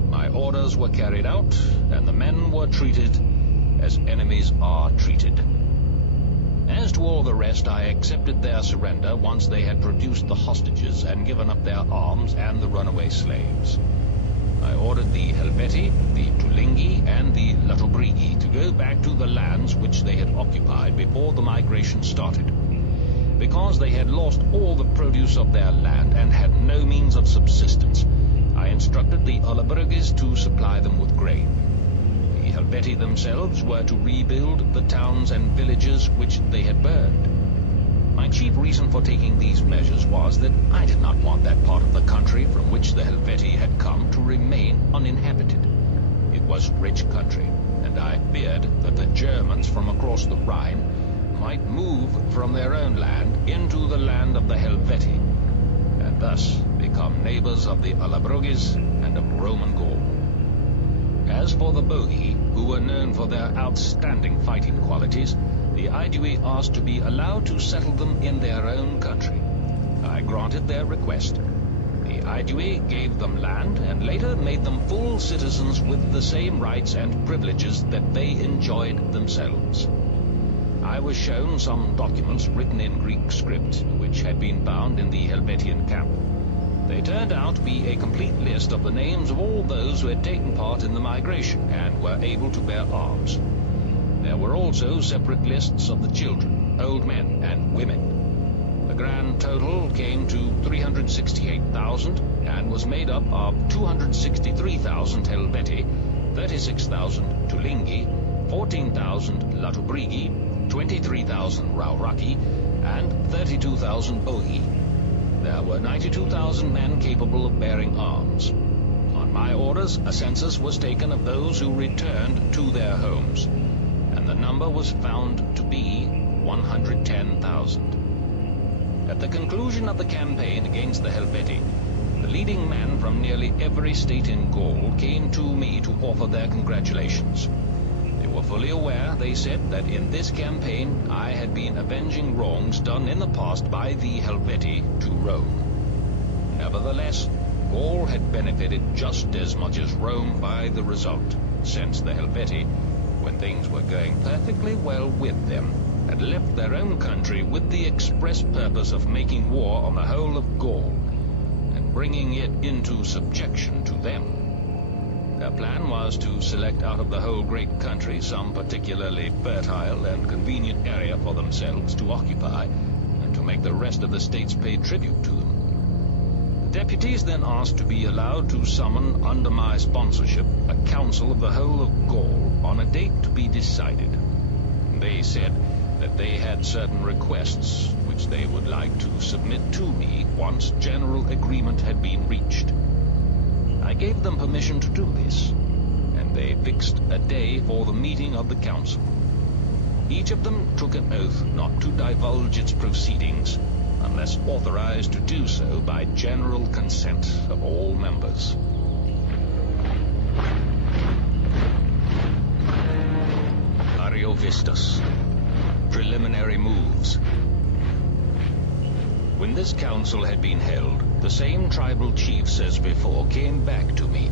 My orders were carried out, and the men were treated as enemies are treated. As to all the rest, I accepted their surrender once they had produced the hostages and given up their arms and the runaway slaves. I ordered the Helvetii, the Tulingi, and the Latobrigi to go back to the lands which they had occupied before the migration started. Because they had lost all the produce of their land and had no means of subsistence, I instructed the Olabrugis to supply them with grain. The Helvetii themselves were to rebuild the towns and villages which they had burned. My chief reason for taking these measures was that I did not want that part of the country from which the Helvetii had come to remain uninhabited. It was rich country, and I feared that the Germans from across the Rhine might move from their own land into the land of the Helvetii, and thus become neighbors of the Olabrugis and of Roman Gaul. As for the Boii, who were known for their outstanding fighting qualities, the Aedui asked to be allowed to settle them in their own country. I granted their request. The Aedui gave them land and later made them full citizens with the same rights and privileges that they enjoyed themselves. I was shown some documents written in Greek script, which had been found in the Helvetian camp. They turned out to be a complete list of the names of all those who had taken part in the migration and were able to bear arms. There were also separate lists of the children, old men, and women. The grand total came to 368,000 and was made up of 263,000 Helvetii, 36,000 Tulingi, 14,000 Latobrigi, 23,000 Rauraki, and 32,000 Boii. There were 92,000 men capable of bearing arms. On my orders, a census was taken of those who returned to their homes, and the number was found to be 110,000. At the conclusion of the campaign against the Helvetii, the leading men from nearly every state in Gaul came to me to offer their congratulations. They were fully aware, they said, that in this campaign I had been avenging wrongs done in the past by the Helvetii to Rome. Nevertheless, Gaul had benefited just as much as Rome by the result, since the Helvetii, when things were going perfectly well with them, had left their own country with the express purpose of making war on the whole of Gaul, and bringing it into subjection to them. Their plan was to select out of the whole great country some particularly fertile and convenient area for themselves to occupy, and to make the rest of the states pay tribute to them. The deputies then asked to be allowed to summon, under my sponsorship, a council of the whole of Gaul on a date to be decided. They said that they had certain requests which they would like to submit to me once general agreement had been reached. I gave them permission to do this, and they fixed a day for the meeting of the council. Each of them took an oath not to divulge its proceedings unless authorized to do so by general consent of all members. Ariovistus. Preliminary moves. When this council had been held, the same tribal chiefs as before came back to me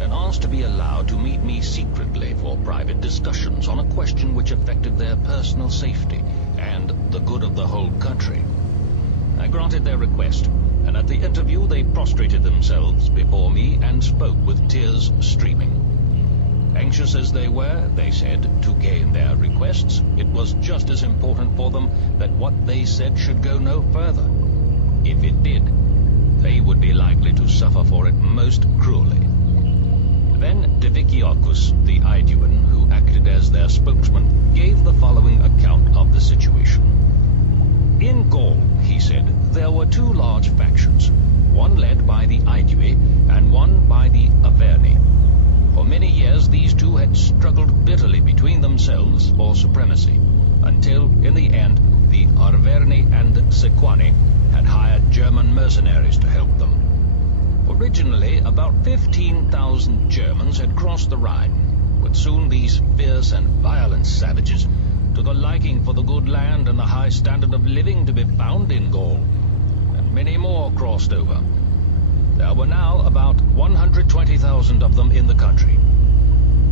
and asked to be allowed to meet me secretly for private discussions on a question which affected their personal safety and the good of the whole country. I granted their request, and at the interview they prostrated themselves before me and spoke with tears streaming. Anxious as they were, they said, to gain their requests, it was just as important for them that what they said should go no further. If it did, they would be likely to suffer for it most cruelly. Then Diviciacus, the Aeduan, who acted as their spokesman, gave the following account of the situation. In Gaul, he said, there were two large factions, one led by the Aedui and one by the Arverni. For many years these two had struggled bitterly between themselves for supremacy, until, in the end, the Arverni and Sequani had hired German mercenaries to help them. Originally, about 15,000 Germans had crossed the Rhine, but soon these fierce and violent savages took a liking for the good land and the high standard of living to be found in Gaul, and many more crossed over. There were now about 120,000 of them in the country.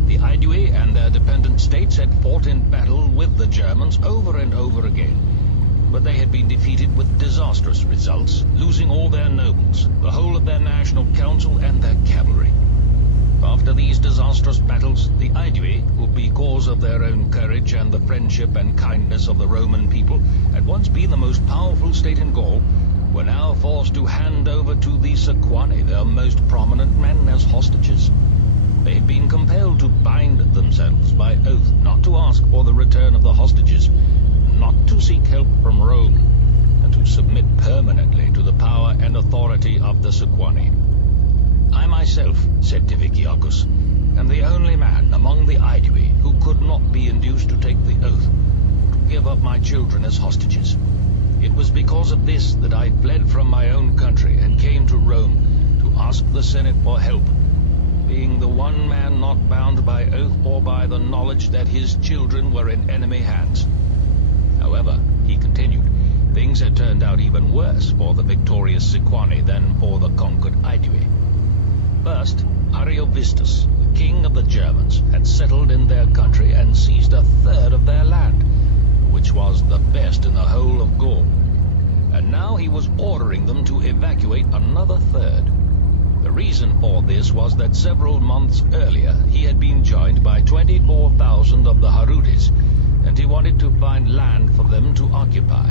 The Aedui and their dependent states had fought in battle with the Germans over and over again, but they had been defeated with disastrous results, losing all their nobles, the whole of their national council, and their cavalry. After these disastrous battles, the Aedui, who because of their own courage and the friendship and kindness of the Roman people had once been the most powerful state in Gaul, were now forced to hand over to the Sequani their most prominent men as hostages. They had been compelled to bind themselves by oath not to ask for the return of the hostages, not to seek help from Rome, and to submit permanently to the power and authority of the Sequani. I myself, said Diviciacus, am the only man among the Aedui who could not be induced to take the oath, to give up my children as hostages. It was because of this that I fled from my own country and came to Rome to ask the Senate for help, being the one man not bound by oath or by the knowledge that his children were in enemy hands. However, he continued, things had turned out even worse for the victorious Sequani than for the conquered Aedui. First, Ariovistus, the king of the Germans, had settled in their country and seized a third of their land, which was the best in the whole of Gaul, and now he was ordering them to evacuate another third. The reason for this was that several months earlier he had been joined by 24,000 of the Harutis, and he wanted to find land for them to occupy.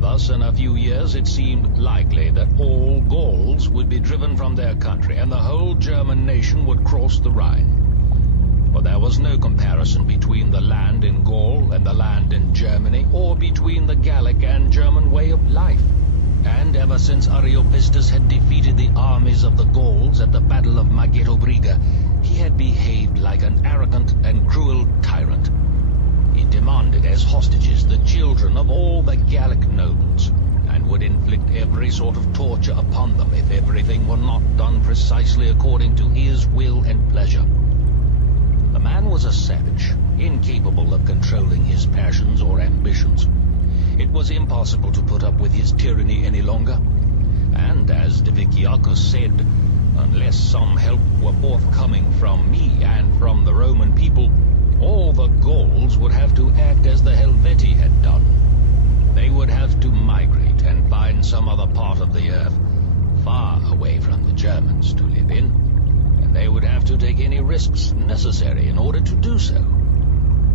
Thus, in a few years, it seemed likely that all Gauls would be driven from their country, and the whole German nation would cross the Rhine. For there was no comparison between the land in Gaul and the land in Germany, or between the Gallic and German way of life. And ever since Ariovistus had defeated the armies of the Gauls at the Battle of Magetobriga, he had behaved like an arrogant and cruel tyrant. He demanded as hostages the children of all the Gallic nobles, and would inflict every sort of torture upon them if everything were not done precisely according to his will and pleasure. The man was a savage, incapable of controlling his passions or ambitions. It was impossible to put up with his tyranny any longer, and as Diviciacus said, unless some help were forthcoming from me and from the Roman people, all the Gauls would have to act as the Helvetii had done. They would have to migrate and find some other part of the earth, far away from the Germans, to live in, and they would have to take any risks necessary in order to do so.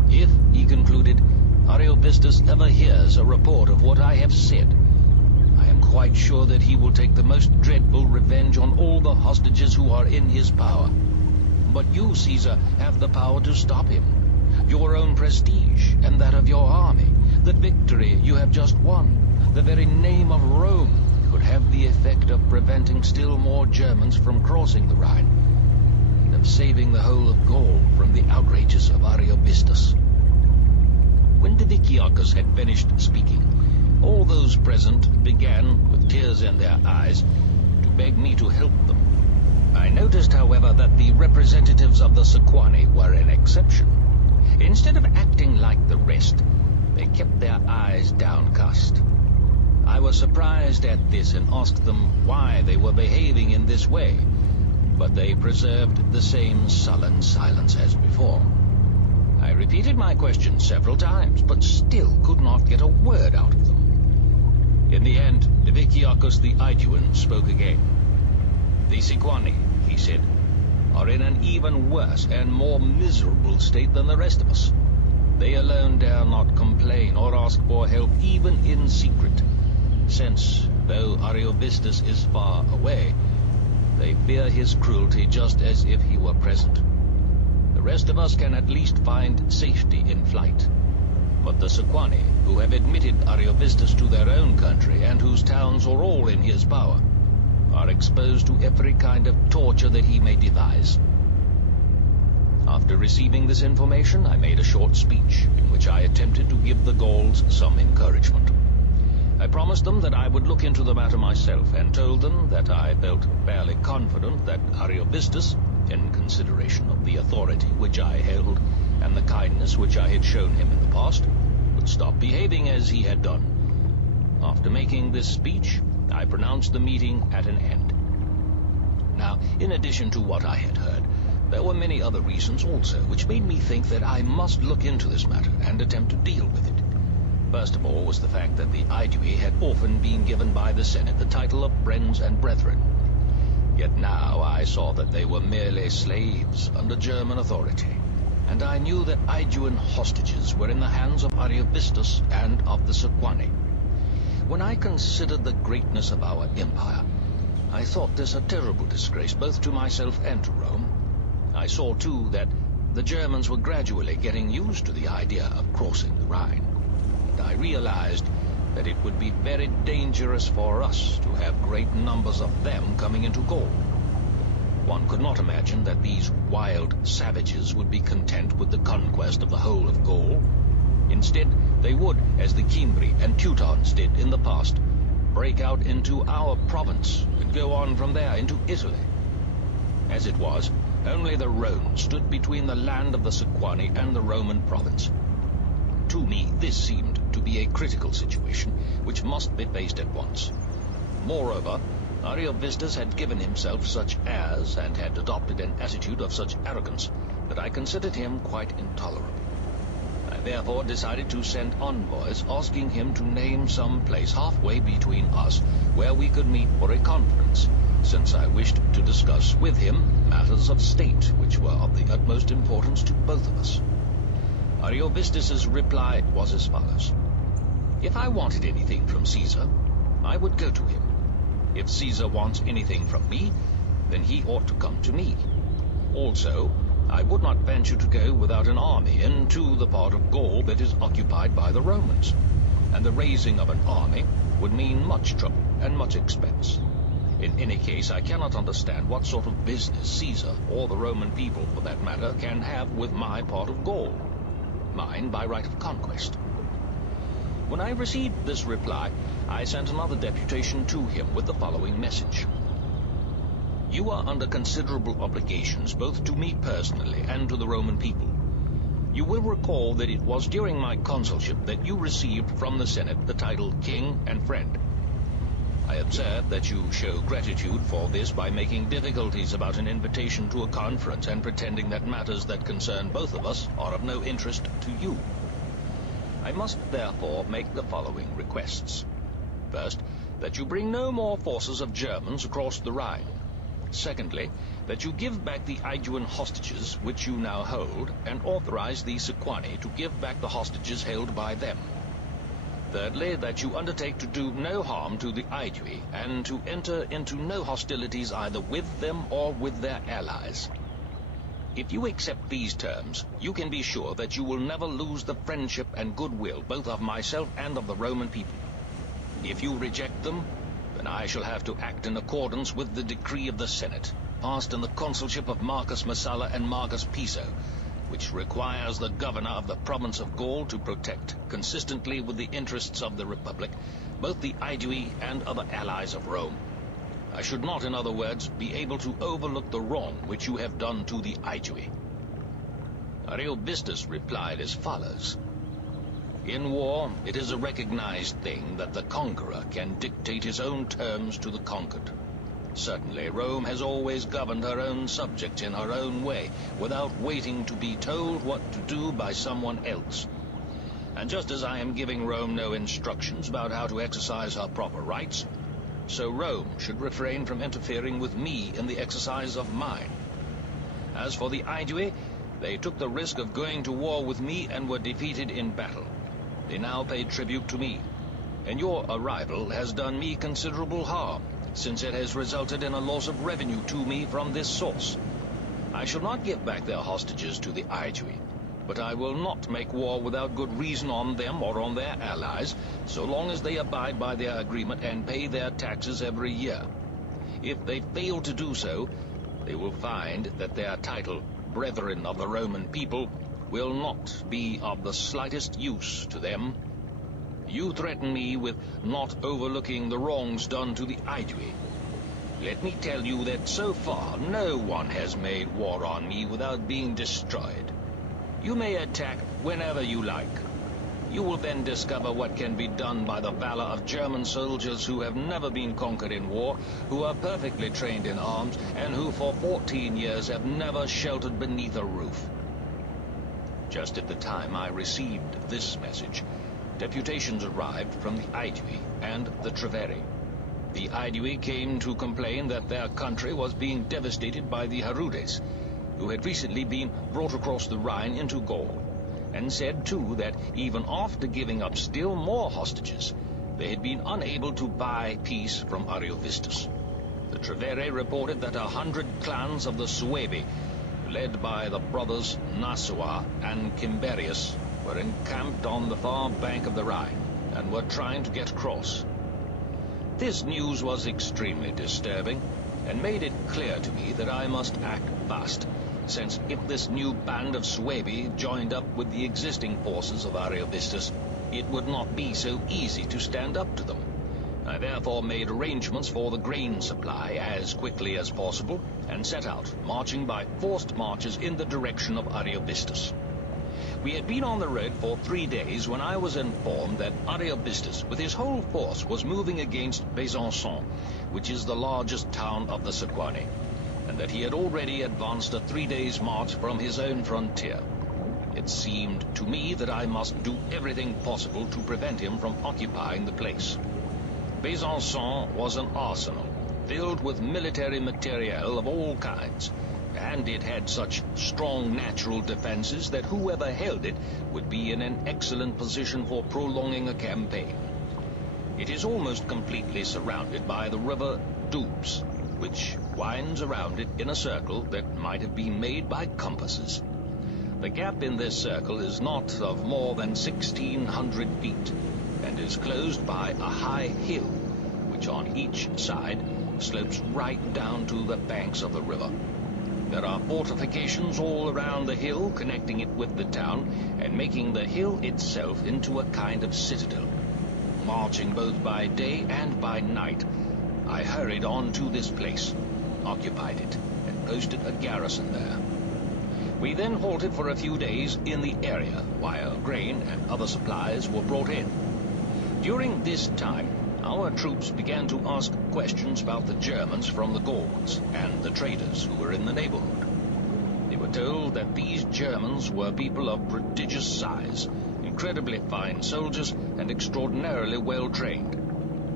If, he concluded, Ariovistus ever hears a report of what I have said, I am quite sure that he will take the most dreadful revenge on all the hostages who are in his power. But you, Caesar, have the power to stop him. Your own prestige and that of your army, the victory you have just won, the very name of Rome could have the effect of preventing still more Germans from crossing the Rhine, and of saving the whole of Gaul from the outrages of Ariovistus. When Diviciacus had finished speaking, all those present began, with tears in their eyes, to beg me to help them. I noticed, however, that the representatives of the Sequani were an exception. Instead of acting like the rest, they kept their eyes downcast. I was surprised at this and asked them why they were behaving in this way, but they preserved the same sullen silence as before. I repeated my question several times, but still could not get a word out of them. In the end, Diviciacus the Aeduan spoke again. The Sequani, he said, are in an even worse and more miserable state than the rest of us. They alone dare not complain or ask for help even in secret, since, though Ariovistus is far away, they fear his cruelty just as if he were present. The rest of us can at least find safety in flight. But the Sequani, who have admitted Ariovistus to their own country and whose towns are all in his power, are exposed to every kind of torture that he may devise. After receiving this information, I made a short speech, in which I attempted to give the Gauls some encouragement. I promised them that I would look into the matter myself, and told them that I felt fairly confident that Ariovistus, in consideration of the authority which I held, and the kindness which I had shown him in the past, would stop behaving as he had done. After making this speech, I pronounced the meeting at an end. Now, in addition to what I had heard, there were many other reasons also which made me think that I must look into this matter and attempt to deal with it. First of all was the fact that the Aedui had often been given by the Senate the title of friends and brethren. Yet now I saw that they were merely slaves under German authority, and I knew that Aeduan hostages were in the hands of Ariovistus and of the Sequani. When I considered the greatness of our empire, I thought this a terrible disgrace both to myself and to Rome. I saw, too, that the Germans were gradually getting used to the idea of crossing the Rhine, and I realized that it would be very dangerous for us to have great numbers of them coming into Gaul. One could not imagine that these wild savages would be content with the conquest of the whole of Gaul. Instead, they would, as the Cimbri and Teutons did in the past, break out into our province and go on from there into Italy. As it was, only the Rhone stood between the land of the Sequani and the Roman province. To me, this seemed to be a critical situation, which must be faced at once. Moreover, Ariovistus had given himself such airs, and had adopted an attitude of such arrogance, that I considered him quite intolerable. I therefore decided to send envoys asking him to name some place halfway between us where we could meet for a conference, since I wished to discuss with him matters of state which were of the utmost importance to both of us. Ariovistus's reply was as follows. If I wanted anything from Caesar, I would go to him. If Caesar wants anything from me, then he ought to come to me. Also, I would not venture to go without an army into the part of Gaul that is occupied by the Romans, and the raising of an army would mean much trouble and much expense. In any case, I cannot understand what sort of business Caesar, or the Roman people for that matter, can have with my part of Gaul, mine by right of conquest. When I received this reply, I sent another deputation to him with the following message. You are under considerable obligations both to me personally and to the Roman people. You will recall that it was during my consulship that you received from the Senate the title King and Friend. I observe that you show gratitude for this by making difficulties about an invitation to a conference and pretending that matters that concern both of us are of no interest to you. I must therefore make the following requests. First, that you bring no more forces of Germans across the Rhine. Secondly, that you give back the Aeduan hostages which you now hold, and authorize the Sequani to give back the hostages held by them. Thirdly, that you undertake to do no harm to the Aedui, and to enter into no hostilities either with them or with their allies. If you accept these terms, you can be sure that you will never lose the friendship and goodwill both of myself and of the Roman people. If you reject them, then I shall have to act in accordance with the decree of the Senate, passed in the consulship of Marcus Messala and Marcus Piso, which requires the governor of the province of Gaul to protect, consistently with the interests of the Republic, both the Aedui and other allies of Rome. I should not, in other words, be able to overlook the wrong which you have done to the Aedui. Ariovistus replied as follows. In war, it is a recognized thing that the conqueror can dictate his own terms to the conquered. Certainly, Rome has always governed her own subjects in her own way, without waiting to be told what to do by someone else. And just as I am giving Rome no instructions about how to exercise her proper rights, so Rome should refrain from interfering with me in the exercise of mine. As for the Aedui, they took the risk of going to war with me and were defeated in battle. They now pay tribute to me, and your arrival has done me considerable harm, since it has resulted in a loss of revenue to me from this source. I shall not give back their hostages to the Aedui, but I will not make war without good reason on them or on their allies, so long as they abide by their agreement and pay their taxes every year. If they fail to do so, they will find that their title, Brethren of the Roman People, will not be of the slightest use to them. You threaten me with not overlooking the wrongs done to the Aedui. Let me tell you that so far no one has made war on me without being destroyed. You may attack whenever you like. You will then discover what can be done by the valor of German soldiers who have never been conquered in war, who are perfectly trained in arms, and who for 14 years have never sheltered beneath a roof. Just at the time I received this message, deputations arrived from the Aedui and the Treveri. The Aedui came to complain that their country was being devastated by the Herudes, who had recently been brought across the Rhine into Gaul, and said, too, that even after giving up still more hostages, they had been unable to buy peace from Ariovistus. The Treveri reported that 100 clans of the Suevi, led by the brothers Nasua and Cimberius, were encamped on the far bank of the Rhine, and were trying to get across. This news was extremely disturbing, and made it clear to me that I must act fast, since if this new band of Suevi joined up with the existing forces of Ariovistus, it would not be so easy to stand up to them. I therefore made arrangements for the grain supply as quickly as possible, and set out, marching by forced marches in the direction of Ariovistus. We had been on the road for 3 days when I was informed that Ariovistus, with his whole force, was moving against Besançon, which is the largest town of the Sequani, and that he had already advanced a 3 days' march from his own frontier. It seemed to me that I must do everything possible to prevent him from occupying the place. Besançon was an arsenal, filled with military materiel of all kinds, and it had such strong natural defenses that whoever held it would be in an excellent position for prolonging a campaign. It is almost completely surrounded by the river Doubs, which winds around it in a circle that might have been made by compasses. The gap in this circle is not of more than 1,600 feet, and is closed by a high hill, which on each side slopes right down to the banks of the river. There are fortifications all around the hill, connecting it with the town, and making the hill itself into a kind of citadel. marching both by day and by night, I hurried on to this place, occupied it, and posted a garrison there. We then halted for a few days in the area, while grain and other supplies were brought in. During this time, our troops began to ask questions about the Germans from the Gauls and the traders who were in the neighborhood. They were told that these Germans were people of prodigious size, incredibly fine soldiers, and extraordinarily well trained.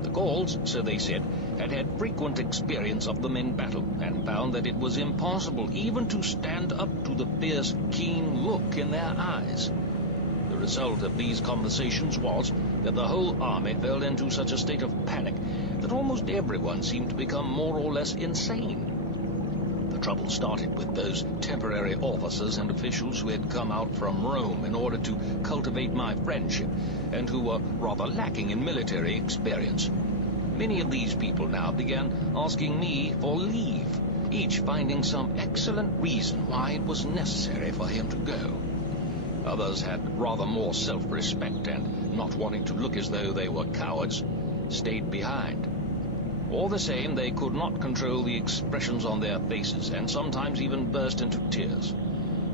The Gauls, so they said, had had frequent experience of them in battle, and found that it was impossible even to stand up to the fierce, keen look in their eyes. The result of these conversations was that the whole army fell into such a state of panic that almost everyone seemed to become more or less insane. The trouble started with those temporary officers and officials who had come out from Rome in order to cultivate my friendship, and who were rather lacking in military experience. Many of these people now began asking me for leave, each finding some excellent reason why it was necessary for him to go. Others had rather more self-respect, and, not wanting to look as though they were cowards, stayed behind. All the same, they could not control the expressions on their faces, and sometimes even burst into tears.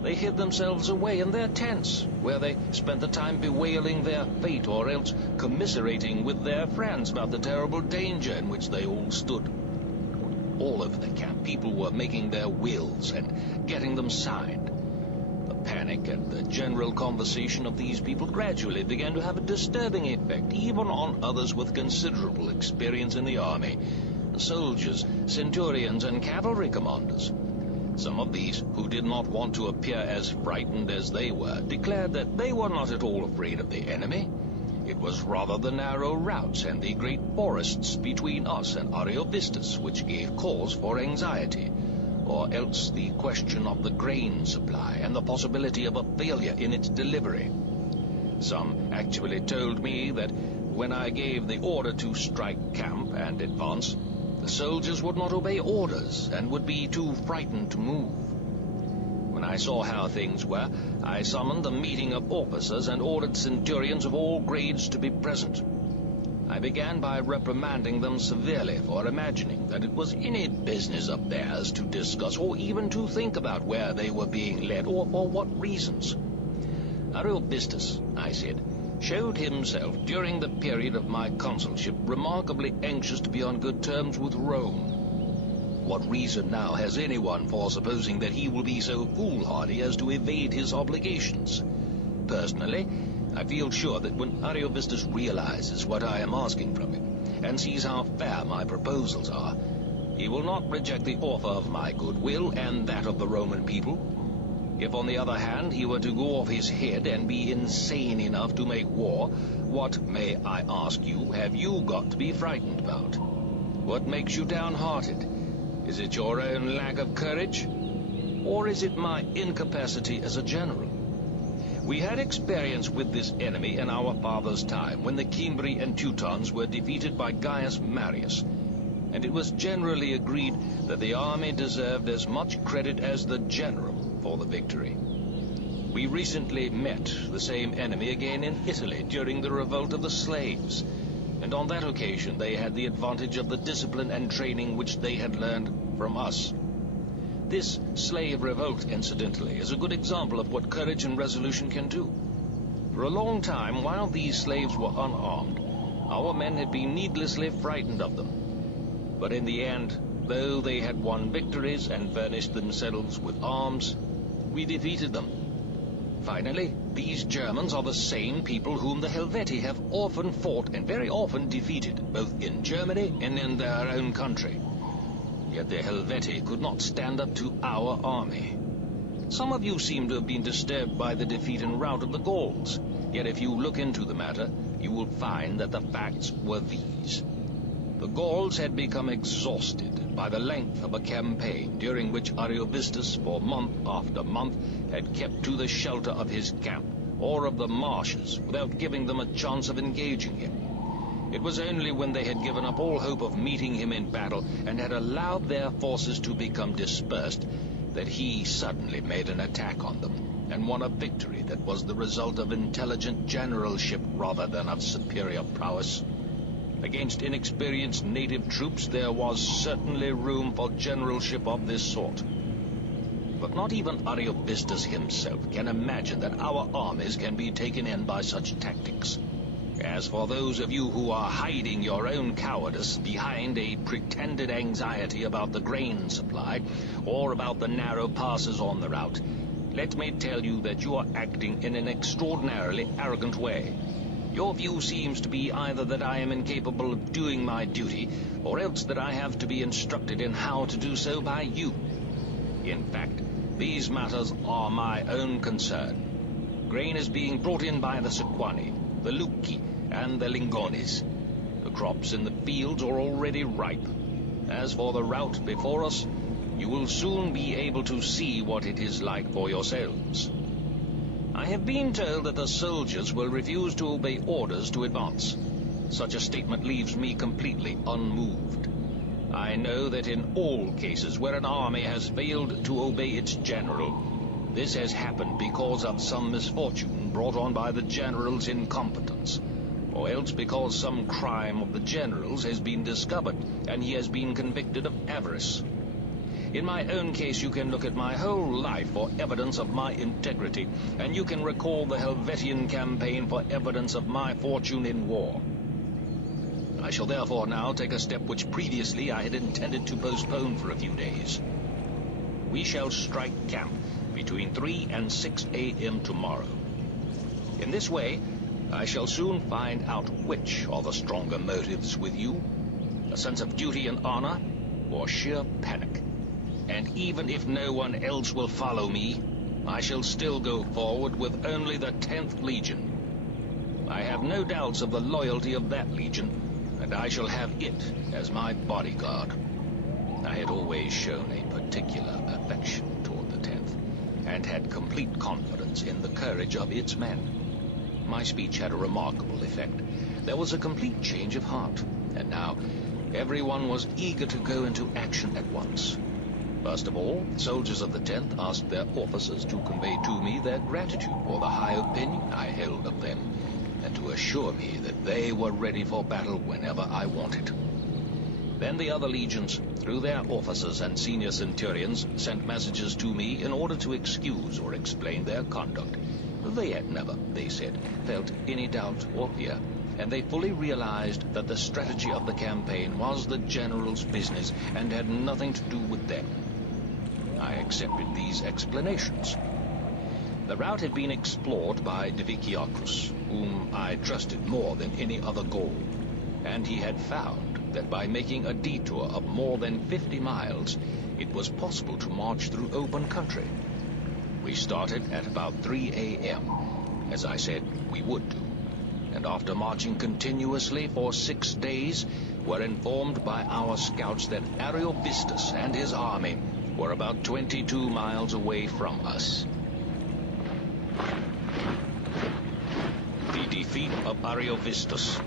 They hid themselves away in their tents, where they spent the time bewailing their fate, or else commiserating with their friends about the terrible danger in which they all stood. All over the camp, people were making their wills and getting them signed. The panic and the general conversation of these people gradually began to have a disturbing effect, even on others with considerable experience in the army, soldiers, centurions, and cavalry commanders. Some of these, who did not want to appear as frightened as they were, declared that they were not at all afraid of the enemy. It was rather the narrow routes and the great forests between us and Ariovistus which gave cause for anxiety, or else the question of the grain supply and the possibility of a failure in its delivery. Some actually told me that when I gave the order to strike camp and advance, the soldiers would not obey orders and would be too frightened to move. When I saw how things were, I summoned a meeting of officers and ordered centurions of all grades to be present. I began by reprimanding them severely for imagining that it was any business of theirs to discuss or even to think about where they were being led or for what reasons. Ariovistus, I said, showed himself during the period of my consulship remarkably anxious to be on good terms with Rome. What reason now has anyone for supposing that he will be so foolhardy as to evade his obligations? Personally, I feel sure that when Ariovistus realizes what I am asking from him, and sees how fair my proposals are, he will not reject the offer of my goodwill and that of the Roman people. If, on the other hand, he were to go off his head and be insane enough to make war, what, may I ask you, have you got to be frightened about? What makes you downhearted? Is it your own lack of courage? Or is it my incapacity as a general? We had experience with this enemy in our father's time, when the Cimbri and Teutons were defeated by Gaius Marius, and it was generally agreed that the army deserved as much credit as the general for the victory. We recently met the same enemy again in Italy during the revolt of the slaves, and on that occasion they had the advantage of the discipline and training which they had learned from us. This slave revolt, incidentally, is a good example of what courage and resolution can do. For a long time, while these slaves were unarmed, our men had been needlessly frightened of them. But in the end, though they had won victories and furnished themselves with arms, we defeated them. Finally, these Germans are the same people whom the Helvetii have often fought and very often defeated, both in Germany and in their own country. Yet the Helvetii could not stand up to our army. Some of you seem to have been disturbed by the defeat and rout of the Gauls, yet if you look into the matter, you will find that the facts were these. The Gauls had become exhausted by the length of a campaign during which Ariovistus, for month after month, had kept to the shelter of his camp or of the marshes without giving them a chance of engaging him. It was only when they had given up all hope of meeting him in battle and had allowed their forces to become dispersed that he suddenly made an attack on them. and won a victory that was the result of intelligent generalship rather than of superior prowess. Against inexperienced native troops there was certainly room for generalship of this sort. But not even Ariovistus himself can imagine that our armies can be taken in by such tactics. As for those of you who are hiding your own cowardice behind a pretended anxiety about the grain supply, or about the narrow passes on the route, let me tell you that you are acting in an extraordinarily arrogant way. Your view seems to be either that I am incapable of doing my duty, or else that I have to be instructed in how to do so by you. In fact, these matters are my own concern. Grain is being brought in by the Sequani, the Lucci, and the Lingones. The crops in the fields are already ripe. As for the route before us, you will soon be able to see what it is like for yourselves. I have been told that the soldiers will refuse to obey orders to advance. Such a statement leaves me completely unmoved. I know that in all cases where an army has failed to obey its general, this has happened because of some misfortune brought on by the general's incompetence, or else because some crime of the general's has been discovered and he has been convicted of avarice. In my own case, you can look at my whole life for evidence of my integrity, and you can recall the Helvetian campaign for evidence of my fortune in war. I shall therefore now take a step which previously I had intended to postpone for a few days. We shall strike camp between 3 and 6 a.m. tomorrow. In this way, I shall soon find out which are the stronger motives with you, a sense of duty and honor, or sheer panic. And even if no one else will follow me, I shall still go forward with only the 10th Legion. I have no doubts of the loyalty of that legion, and I shall have it as my bodyguard. I had always shown a particular affection toward the 10th, and had complete confidence in the courage of its men. My speech had a remarkable effect. There was a complete change of heart, and now everyone was eager to go into action at once. First of all, soldiers of the 10th asked their officers to convey to me their gratitude for the high opinion I held of them, and to assure me that they were ready for battle whenever I wanted. Then the other legions, through their officers and senior centurions, sent messages to me in order to excuse or explain their conduct. They had never, they said, felt any doubt or fear, and they fully realized that the strategy of the campaign was the general's business and had nothing to do with them. I accepted these explanations. The route had been explored by Diviciacus, whom I trusted more than any other Gaul, and he had found that by making a detour of more than 50 miles, it was possible to march through open country. We started at about 3 a.m., as I said we would do, and after marching continuously for 6 days, were informed by our scouts that Ariovistus and his army were about 22 miles away from us. The defeat of Ariovistus.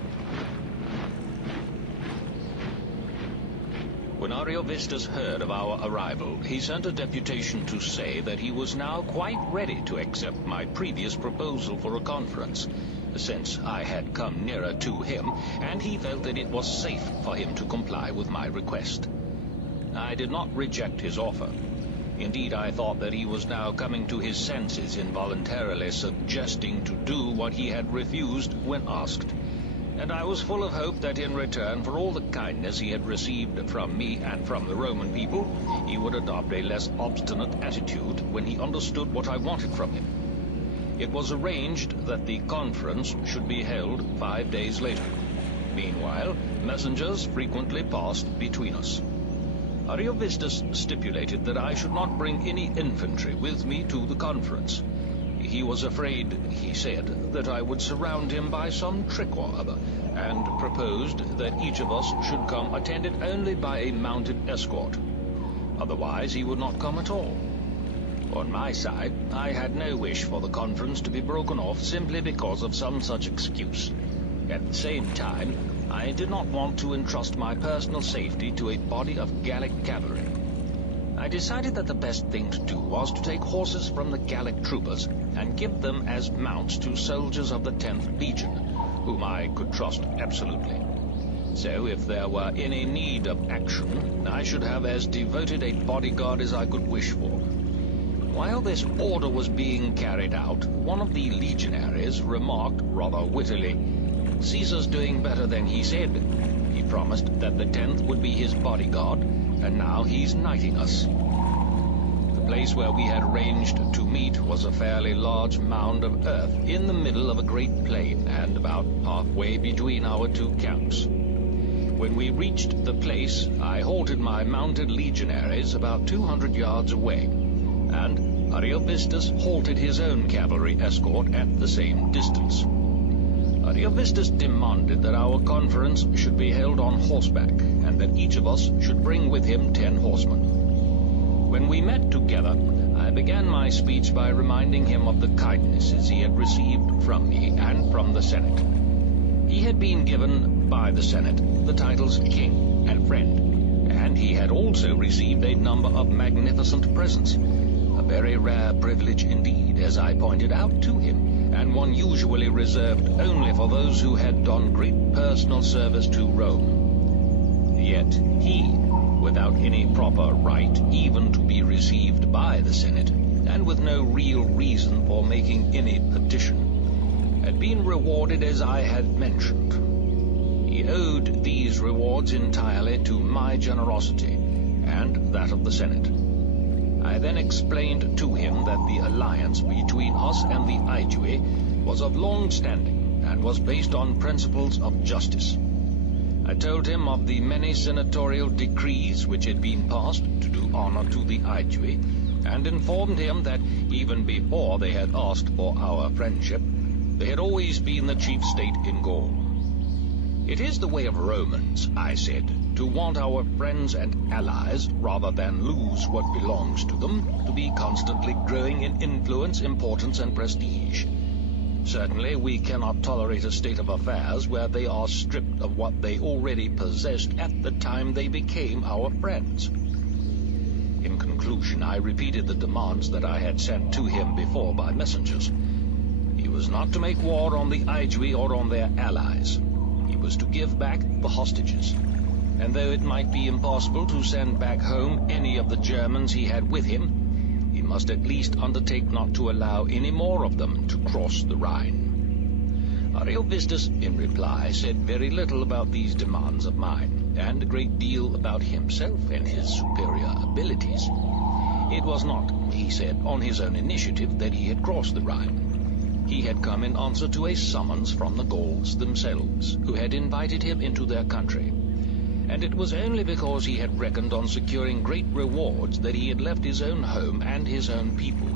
When Ariovistus heard of our arrival, he sent a deputation to say that he was now quite ready to accept my previous proposal for a conference, since I had come nearer to him, and he felt that it was safe for him to comply with my request. I did not reject his offer. Indeed, I thought that he was now coming to his senses, involuntarily suggesting to do what he had refused when asked. And I was full of hope that in return for all the kindness he had received from me and from the Roman people, he would adopt a less obstinate attitude when he understood what I wanted from him. It was arranged that the conference should be held 5 days later. Meanwhile, messengers frequently passed between us. Ariovistus stipulated that I should not bring any infantry with me to the conference. He was afraid, he said, that I would surround him by some trick or other, and proposed that each of us should come attended only by a mounted escort. Otherwise he would not come at all. On my side, I had no wish for the conference to be broken off simply because of some such excuse. At the same time, I did not want to entrust my personal safety to a body of Gallic cavalry. I decided that the best thing to do was to take horses from the Gallic troopers and give them as mounts to soldiers of the 10th Legion, whom I could trust absolutely. So if there were any need of action, I should have as devoted a bodyguard as I could wish for. While this order was being carried out, one of the legionaries remarked rather wittily, "Cæsar's doing better than he said. He promised that the 10th would be his bodyguard, and now he's knighting us." The place where we had arranged to meet was a fairly large mound of earth in the middle of a great plain and about halfway between our two camps. When we reached the place, I halted my mounted legionaries about 200 yards away, and Ariovistus halted his own cavalry escort at the same distance. Ariovistus demanded that our conference should be held on horseback, and that each of us should bring with him 10 horsemen. When we met together, I began my speech by reminding him of the kindnesses he had received from me and from the Senate. He had been given by the Senate the titles King and Friend, and he had also received a number of magnificent presents, a very rare privilege indeed, as I pointed out to him, and one usually reserved only for those who had done great personal service to Rome. Yet he, without any proper right even to be received by the Senate, and with no real reason for making any petition, had been rewarded as I had mentioned. He owed these rewards entirely to my generosity, and that of the Senate. I then explained to him that the alliance between us and the Aedui was of long standing, and was based on principles of justice. I told him of the many senatorial decrees which had been passed to do honor to the Aedui, and informed him that even before they had asked for our friendship, they had always been the chief state in Gaul. It is the way of Romans, I said, to want our friends and allies, rather than lose what belongs to them, to be constantly growing in influence, importance, and prestige. Certainly we cannot tolerate a state of affairs where they are stripped of what they already possessed at the time they became our friends. In conclusion, I repeated the demands that I had sent to him before by messengers. He was not to make war on the Aedui or on their allies. He was to give back the hostages. And though it might be impossible to send back home any of the Germans he had with him, he must at least undertake not to allow any more of them to cross the Rhine. Ariovistus, in reply, said very little about these demands of mine, and a great deal about himself and his superior abilities. It was not, he said, on his own initiative that he had crossed the Rhine. He had come in answer to a summons from the Gauls themselves, who had invited him into their country. And it was only because he had reckoned on securing great rewards that he had left his own home and his own people.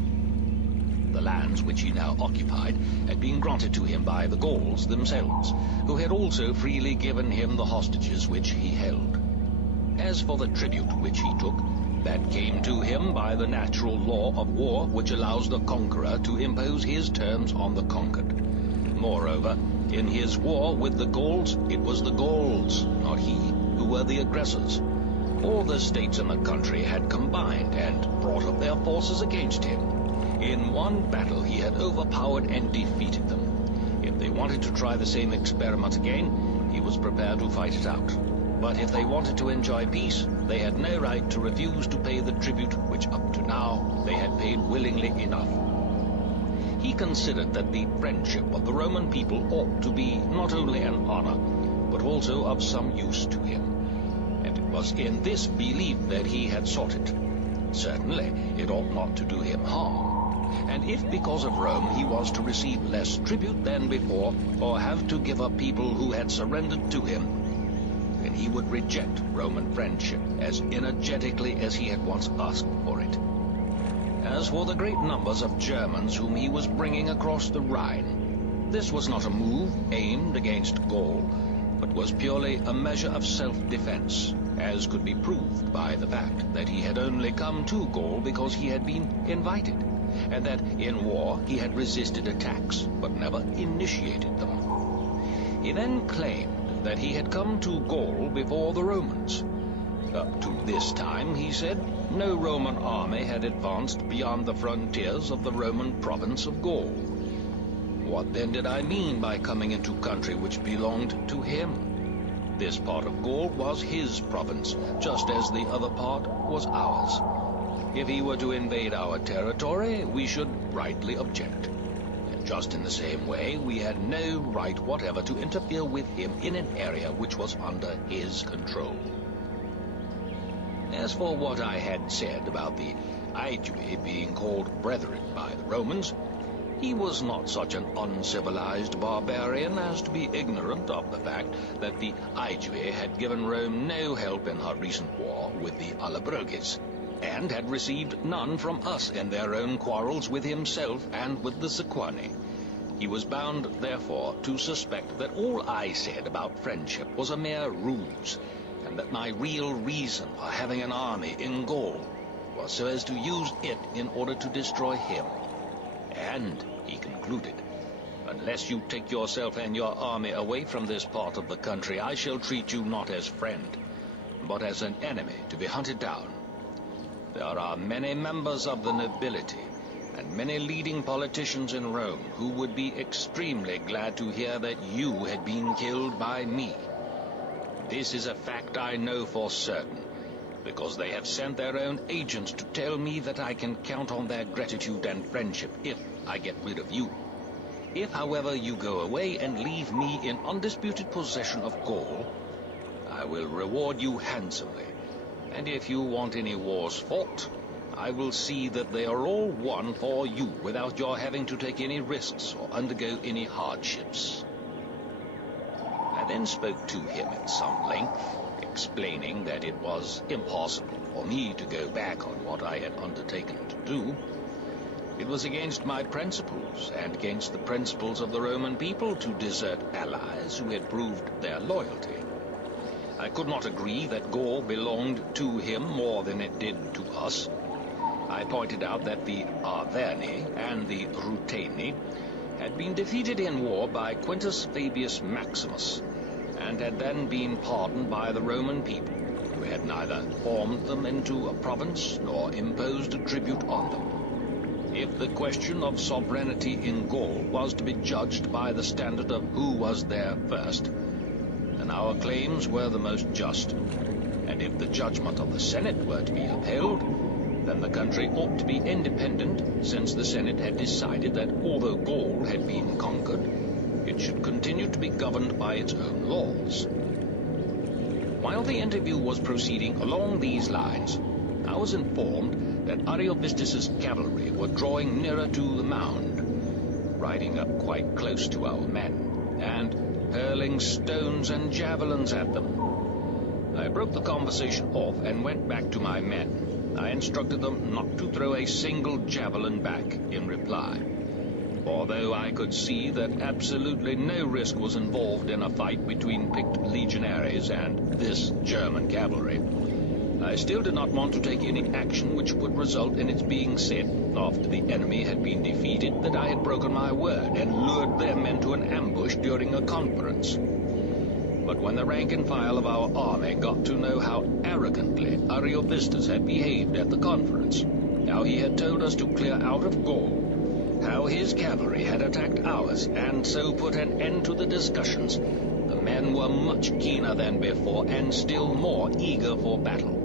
The lands which he now occupied had been granted to him by the Gauls themselves, who had also freely given him the hostages which he held. As for the tribute which he took, that came to him by the natural law of war which allows the conqueror to impose his terms on the conquered. Moreover, in his war with the Gauls, it was the Gauls, not he, who were the aggressors. All the states in the country had combined and brought up their forces against him. In one battle he had overpowered and defeated them. If they wanted to try the same experiment again, he was prepared to fight it out. But if they wanted to enjoy peace, they had no right to refuse to pay the tribute which up to now they had paid willingly enough. He considered that the friendship of the Roman people ought to be not only an honor, but also of some use to him. And it was in this belief that he had sought it. Certainly, it ought not to do him harm. And if because of Rome he was to receive less tribute than before, or have to give up people who had surrendered to him, then he would reject Roman friendship as energetically as he had once asked for it. As for the great numbers of Germans whom he was bringing across the Rhine, this was not a move aimed against Gaul, but was purely a measure of self-defense, as could be proved by the fact that he had only come to Gaul because he had been invited, and that in war he had resisted attacks, but never initiated them. He then claimed that he had come to Gaul before the Romans. Up to this time, he said, no Roman army had advanced beyond the frontiers of the Roman province of Gaul. What then did I mean by coming into country which belonged to him? This part of Gaul was his province, just as the other part was ours. If he were to invade our territory, we should rightly object. And just in the same way, we had no right whatever to interfere with him in an area which was under his control. As for what I had said about the Aedui being called brethren by the Romans, he was not such an uncivilized barbarian as to be ignorant of the fact that the Aedui had given Rome no help in her recent war with the Allobroges, and had received none from us in their own quarrels with himself and with the Sequani. He was bound, therefore, to suspect that all I said about friendship was a mere ruse, and that my real reason for having an army in Gaul was so as to use it in order to destroy him. And, he concluded, unless you take yourself and your army away from this part of the country, I shall treat you not as friend, but as an enemy to be hunted down. There are many members of the nobility, and many leading politicians in Rome who would be extremely glad to hear that you had been killed by me. This is a fact I know for certain, because they have sent their own agents to tell me that I can count on their gratitude and friendship if I get rid of you. If, however, you go away and leave me in undisputed possession of Gaul, I will reward you handsomely, and if you want any wars fought, I will see that they are all won for you without your having to take any risks or undergo any hardships. I then spoke to him at some length, explaining that it was impossible for me to go back on what I had undertaken to do. It was against my principles and against the principles of the Roman people to desert allies who had proved their loyalty. I could not agree that Gaul belonged to him more than it did to us. I pointed out that the Arverni and the Ruteni had been defeated in war by Quintus Fabius Maximus, and had then been pardoned by the Roman people, who had neither formed them into a province nor imposed a tribute on them. If the question of sovereignty in Gaul was to be judged by the standard of who was there first, then our claims were the most just, and if the judgment of the Senate were to be upheld, then the country ought to be independent, since the Senate had decided that although Gaul had been conquered, it should continue to be governed by its own laws. While the interview was proceeding along these lines, I was informed that Ariovistus's cavalry were drawing nearer to the mound, riding up quite close to our men, and hurling stones and javelins at them. I broke the conversation off and went back to my men. I instructed them not to throw a single javelin back in reply, although I could see that absolutely no risk was involved in a fight between picked legionaries and this German cavalry. I still did not want to take any action which would result in its being said, after the enemy had been defeated, that I had broken my word and lured them into an ambush during a conference. But when the rank and file of our army got to know how arrogantly Ariovistus had behaved at the conference, how he had told us to clear out of Gaul, how his cavalry had attacked ours, and so put an end to the discussions, the men were much keener than before, and still more eager for battle.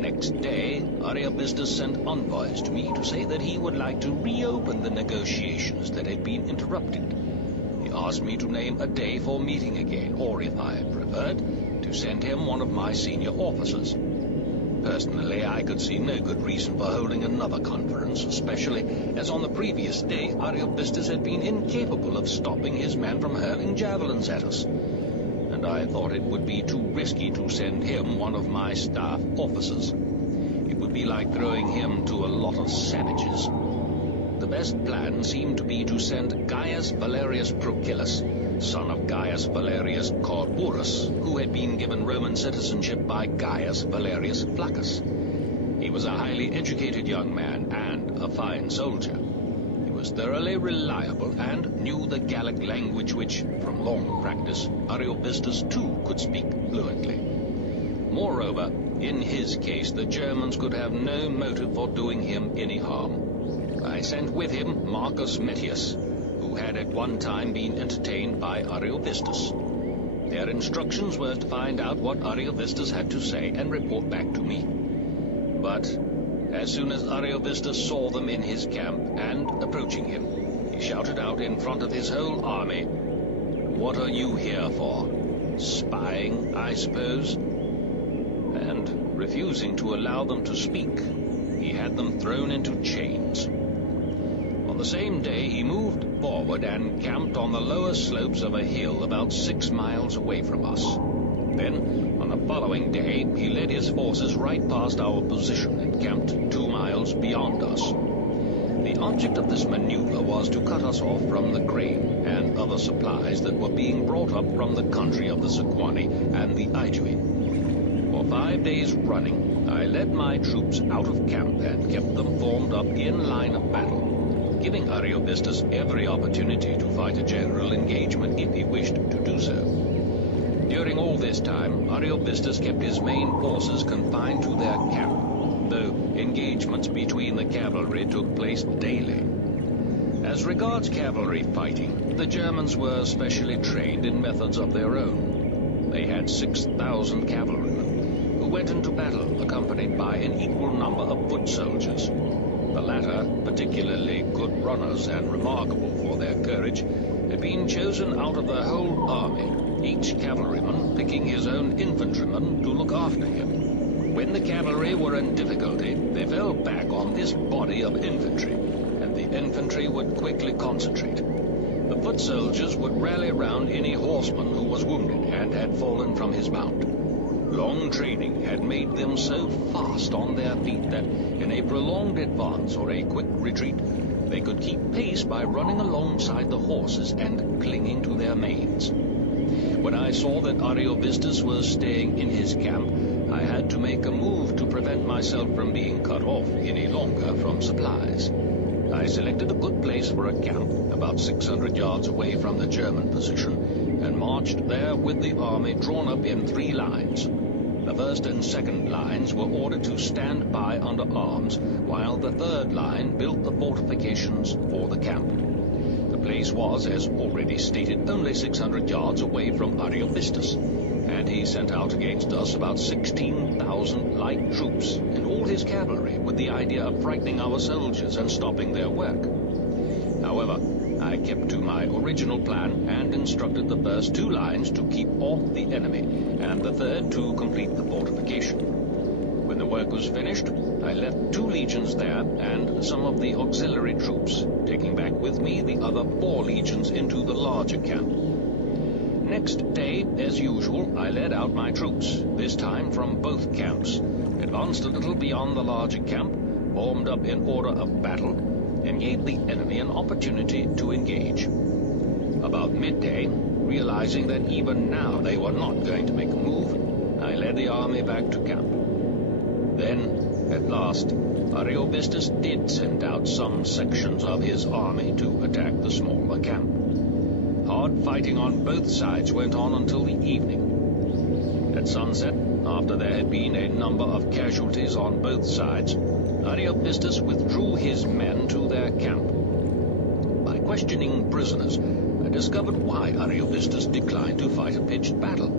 Next day, Ariovistus sent envoys to me to say that he would like to reopen the negotiations that had been interrupted. He asked me to name a day for meeting again, or, if I preferred, to send him one of my senior officers. Personally, I could see no good reason for holding another conference, especially as on the previous day Ariovistus had been incapable of stopping his men from hurling javelins at us, and I thought it would be too risky to send him one of my staff officers. It would be like throwing him to a lot of savages. The best plan seemed to be to send Gaius Valerius Procillus, son of Gaius Valerius Corburus, who had been given Roman citizenship by Gaius Valerius Flaccus. He was a highly educated young man and a fine soldier. He was thoroughly reliable and knew the Gallic language which, from long practice, Ariovistus too could speak fluently. Moreover, In his case, the Germans could have no motive for doing him any harm. I sent with him Marcus Metius, who had at one time been entertained by Ariovistus. Their instructions were to find out what Ariovistus had to say and report back to me. But as soon as Ariovistus saw them in his camp and approaching him, he shouted out in front of his whole army, "What are you here for? Spying, I suppose?" And, refusing to allow them to speak, he had them thrown into chains. On the same day he moved forward and camped on the lower slopes of a hill about 6 miles away from us. Then, on the following day, he led his forces right past our position and camped 2 miles beyond us. The object of this maneuver was to cut us off from the grain and other supplies that were being brought up from the country of the Sequani and the Aedui. For 5 days running, I led my troops out of camp and kept them formed up in line of battle, giving Ariovistus every opportunity to fight a general engagement if he wished to do so. During all this time, Ariovistus kept his main forces confined to their camp, though engagements between the cavalry took place daily. As regards cavalry fighting, the Germans were specially trained in methods of their own. They had 6,000 cavalrymen, who went into battle accompanied by an equal number of foot soldiers. The latter, particularly good runners and remarkable for their courage, had been chosen out of the whole army, each cavalryman picking his own infantryman to look after him. When the cavalry were in difficulty, they fell back on this body of infantry, and the infantry would quickly concentrate. The foot soldiers would rally round any horseman who was wounded and had fallen from his mount. Long training had made them so fast on their feet that in a prolonged advance or a quick retreat, they could keep pace by running alongside the horses and clinging to their manes. When I saw that Ariovistus was staying in his camp, I had to make a move to prevent myself from being cut off any longer from supplies. I selected a good place for a camp, about 600 yards away from the German position, and marched there with the army drawn up in 3 lines. The first and second lines were ordered to stand by under arms, while the third line built the fortifications for the camp. The place was, as already stated, only 600 yards away from Ariovistus, and he sent out against us about 16,000 light troops and all his cavalry with the idea of frightening our soldiers and stopping their work. However, I kept to my original plan and instructed the first 2 lines to keep off the enemy and the third to complete the fortification. When the work was finished, I left 2 legions there and some of the auxiliary troops, taking back with me the other 4 legions into the larger camp. Next day, as usual, I led out my troops, this time from both camps, advanced a little beyond the larger camp, formed up in order of battle, and gave the enemy an opportunity to engage. About midday, realizing that even now they were not going to make a move, I led the army back to camp. Then, at last, Ariovistus did send out some sections of his army to attack the smaller camp. Hard fighting on both sides went on until the evening. At sunset, after there had been a number of casualties on both sides, Ariovistus withdrew his men to their camp. By questioning prisoners, I discovered why Ariovistus declined to fight a pitched battle.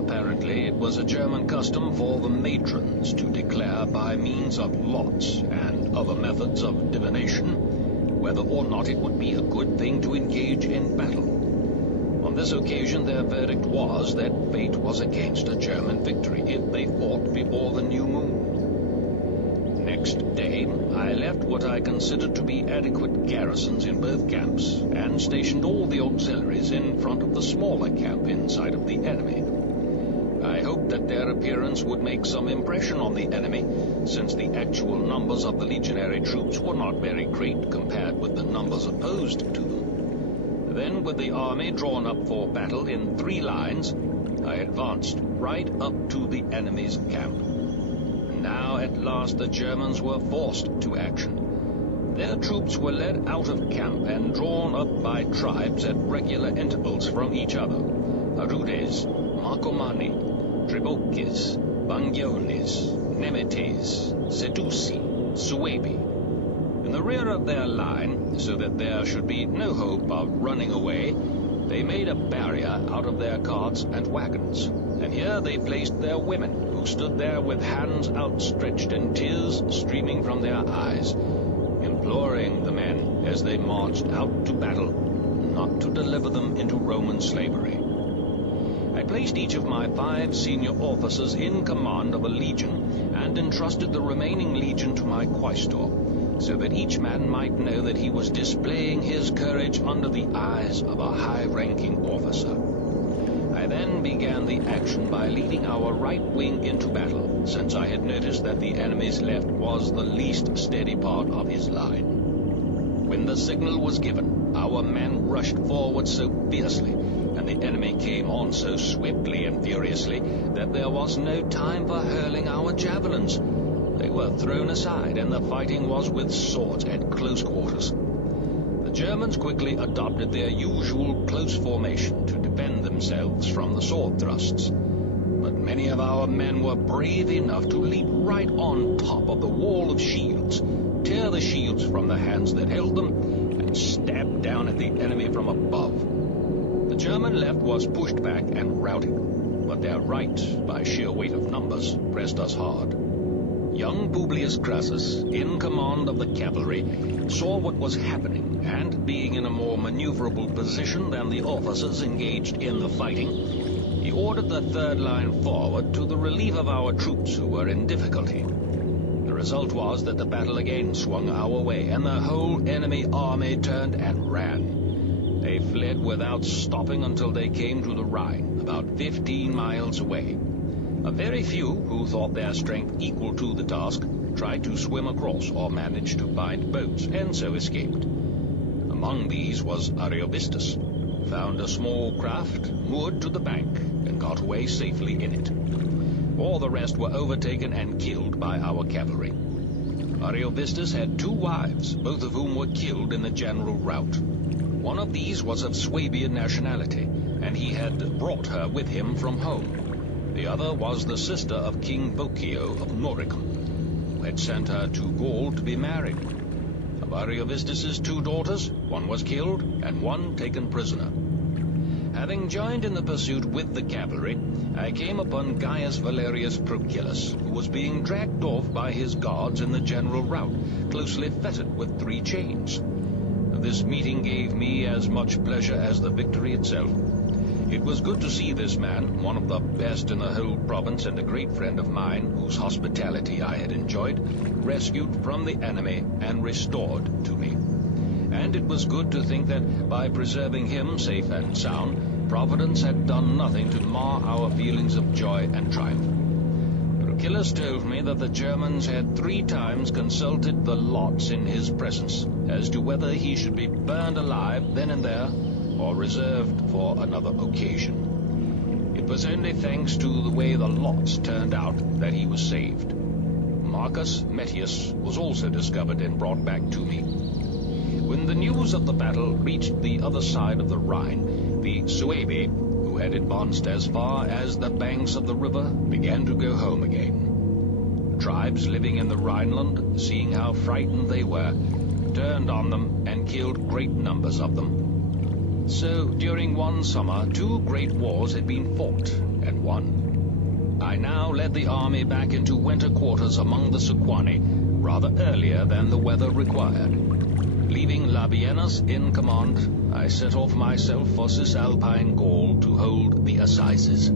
Apparently, it was a German custom for the matrons to declare by means of lots and other methods of divination whether or not it would be a good thing to engage in battle. On this occasion, their verdict was that fate was against a German victory if they fought before the new moon. Next day, I left what I considered to be adequate garrisons in both camps and stationed all the auxiliaries in front of the smaller camp in sight of the enemy. I hoped that their appearance would make some impression on the enemy, since the actual numbers of the legionary troops were not very great compared with the numbers opposed to them. Then, with the army drawn up for battle in 3 lines, I advanced right up to the enemy's camp. Now, at last, the Germans were forced to action. Their troops were led out of camp and drawn up by tribes at regular intervals from each other. Arudes, Marcomanni, Tribocchis, Bangiones, Nemetes, Sedusi, Suebi. In the rear of their line, so that there should be no hope of running away, they made a barrier out of their carts and wagons, and here they placed their women, who stood there with hands outstretched and tears streaming from their eyes, imploring the men as they marched out to battle not to deliver them into Roman slavery. I placed each of my 5 senior officers in command of a legion and entrusted the remaining legion to my quaestor, so that each man might know that he was displaying his courage under the eyes of a high-ranking officer. I then began the action by leading our right wing into battle, since I had noticed that the enemy's left was the least steady part of his line. When the signal was given, our men rushed forward so fiercely, and the enemy came on so swiftly and furiously, that there was no time for hurling our javelins. They were thrown aside, and the fighting was with swords at close quarters. The Germans quickly adopted their usual close formation to defend themselves from the sword thrusts. But many of our men were brave enough to leap right on top of the wall of shields, tear the shields from the hands that held them, and stab down at the enemy from above. The German left was pushed back and routed, but their right, by sheer weight of numbers, pressed us hard. Young Publius Crassus, in command of the cavalry, saw what was happening, and being in a more maneuverable position than the officers engaged in the fighting, he ordered the third line forward to the relief of our troops who were in difficulty. The result was that the battle again swung our way, and the whole enemy army turned and ran. They fled without stopping until they came to the Rhine, about 15 miles away. A very few, who thought their strength equal to the task, tried to swim across or managed to find boats, and so escaped. Among these was Ariovistus, who found a small craft moored to the bank and got away safely in it. All the rest were overtaken and killed by our cavalry. Ariovistus had 2 wives, both of whom were killed in the general rout. One of these was of Swabian nationality, and he had brought her with him from home. The other was the sister of King Bocchio of Noricum, who had sent her to Gaul to be married. Of Ariovistus's 2 daughters, one was killed and one taken prisoner. Having joined in the pursuit with the cavalry, I came upon Gaius Valerius Procillus, who was being dragged off by his guards in the general rout, closely fettered with 3 chains. This meeting gave me as much pleasure as the victory itself. It was good to see this man, one of the best in the whole province and a great friend of mine, whose hospitality I had enjoyed, rescued from the enemy and restored to me. And it was good to think that by preserving him safe and sound, Providence had done nothing to mar our feelings of joy and triumph. Procillus told me that the Germans had 3 times consulted the lots in his presence as to whether he should be burned alive then and there, or reserved for another occasion. It was only thanks to the way the lots turned out that he was saved. Marcus Metius was also discovered and brought back to me. When the news of the battle reached the other side of the Rhine, the Suebi, who had advanced as far as the banks of the river, began to go home again. The tribes living in the Rhineland, seeing how frightened they were, turned on them and killed great numbers of them. So, during one summer, 2 great wars had been fought and won. I now led the army back into winter quarters among the Sequani, rather earlier than the weather required. Leaving Labienus in command, I set off myself for Cisalpine Gaul to hold the assizes.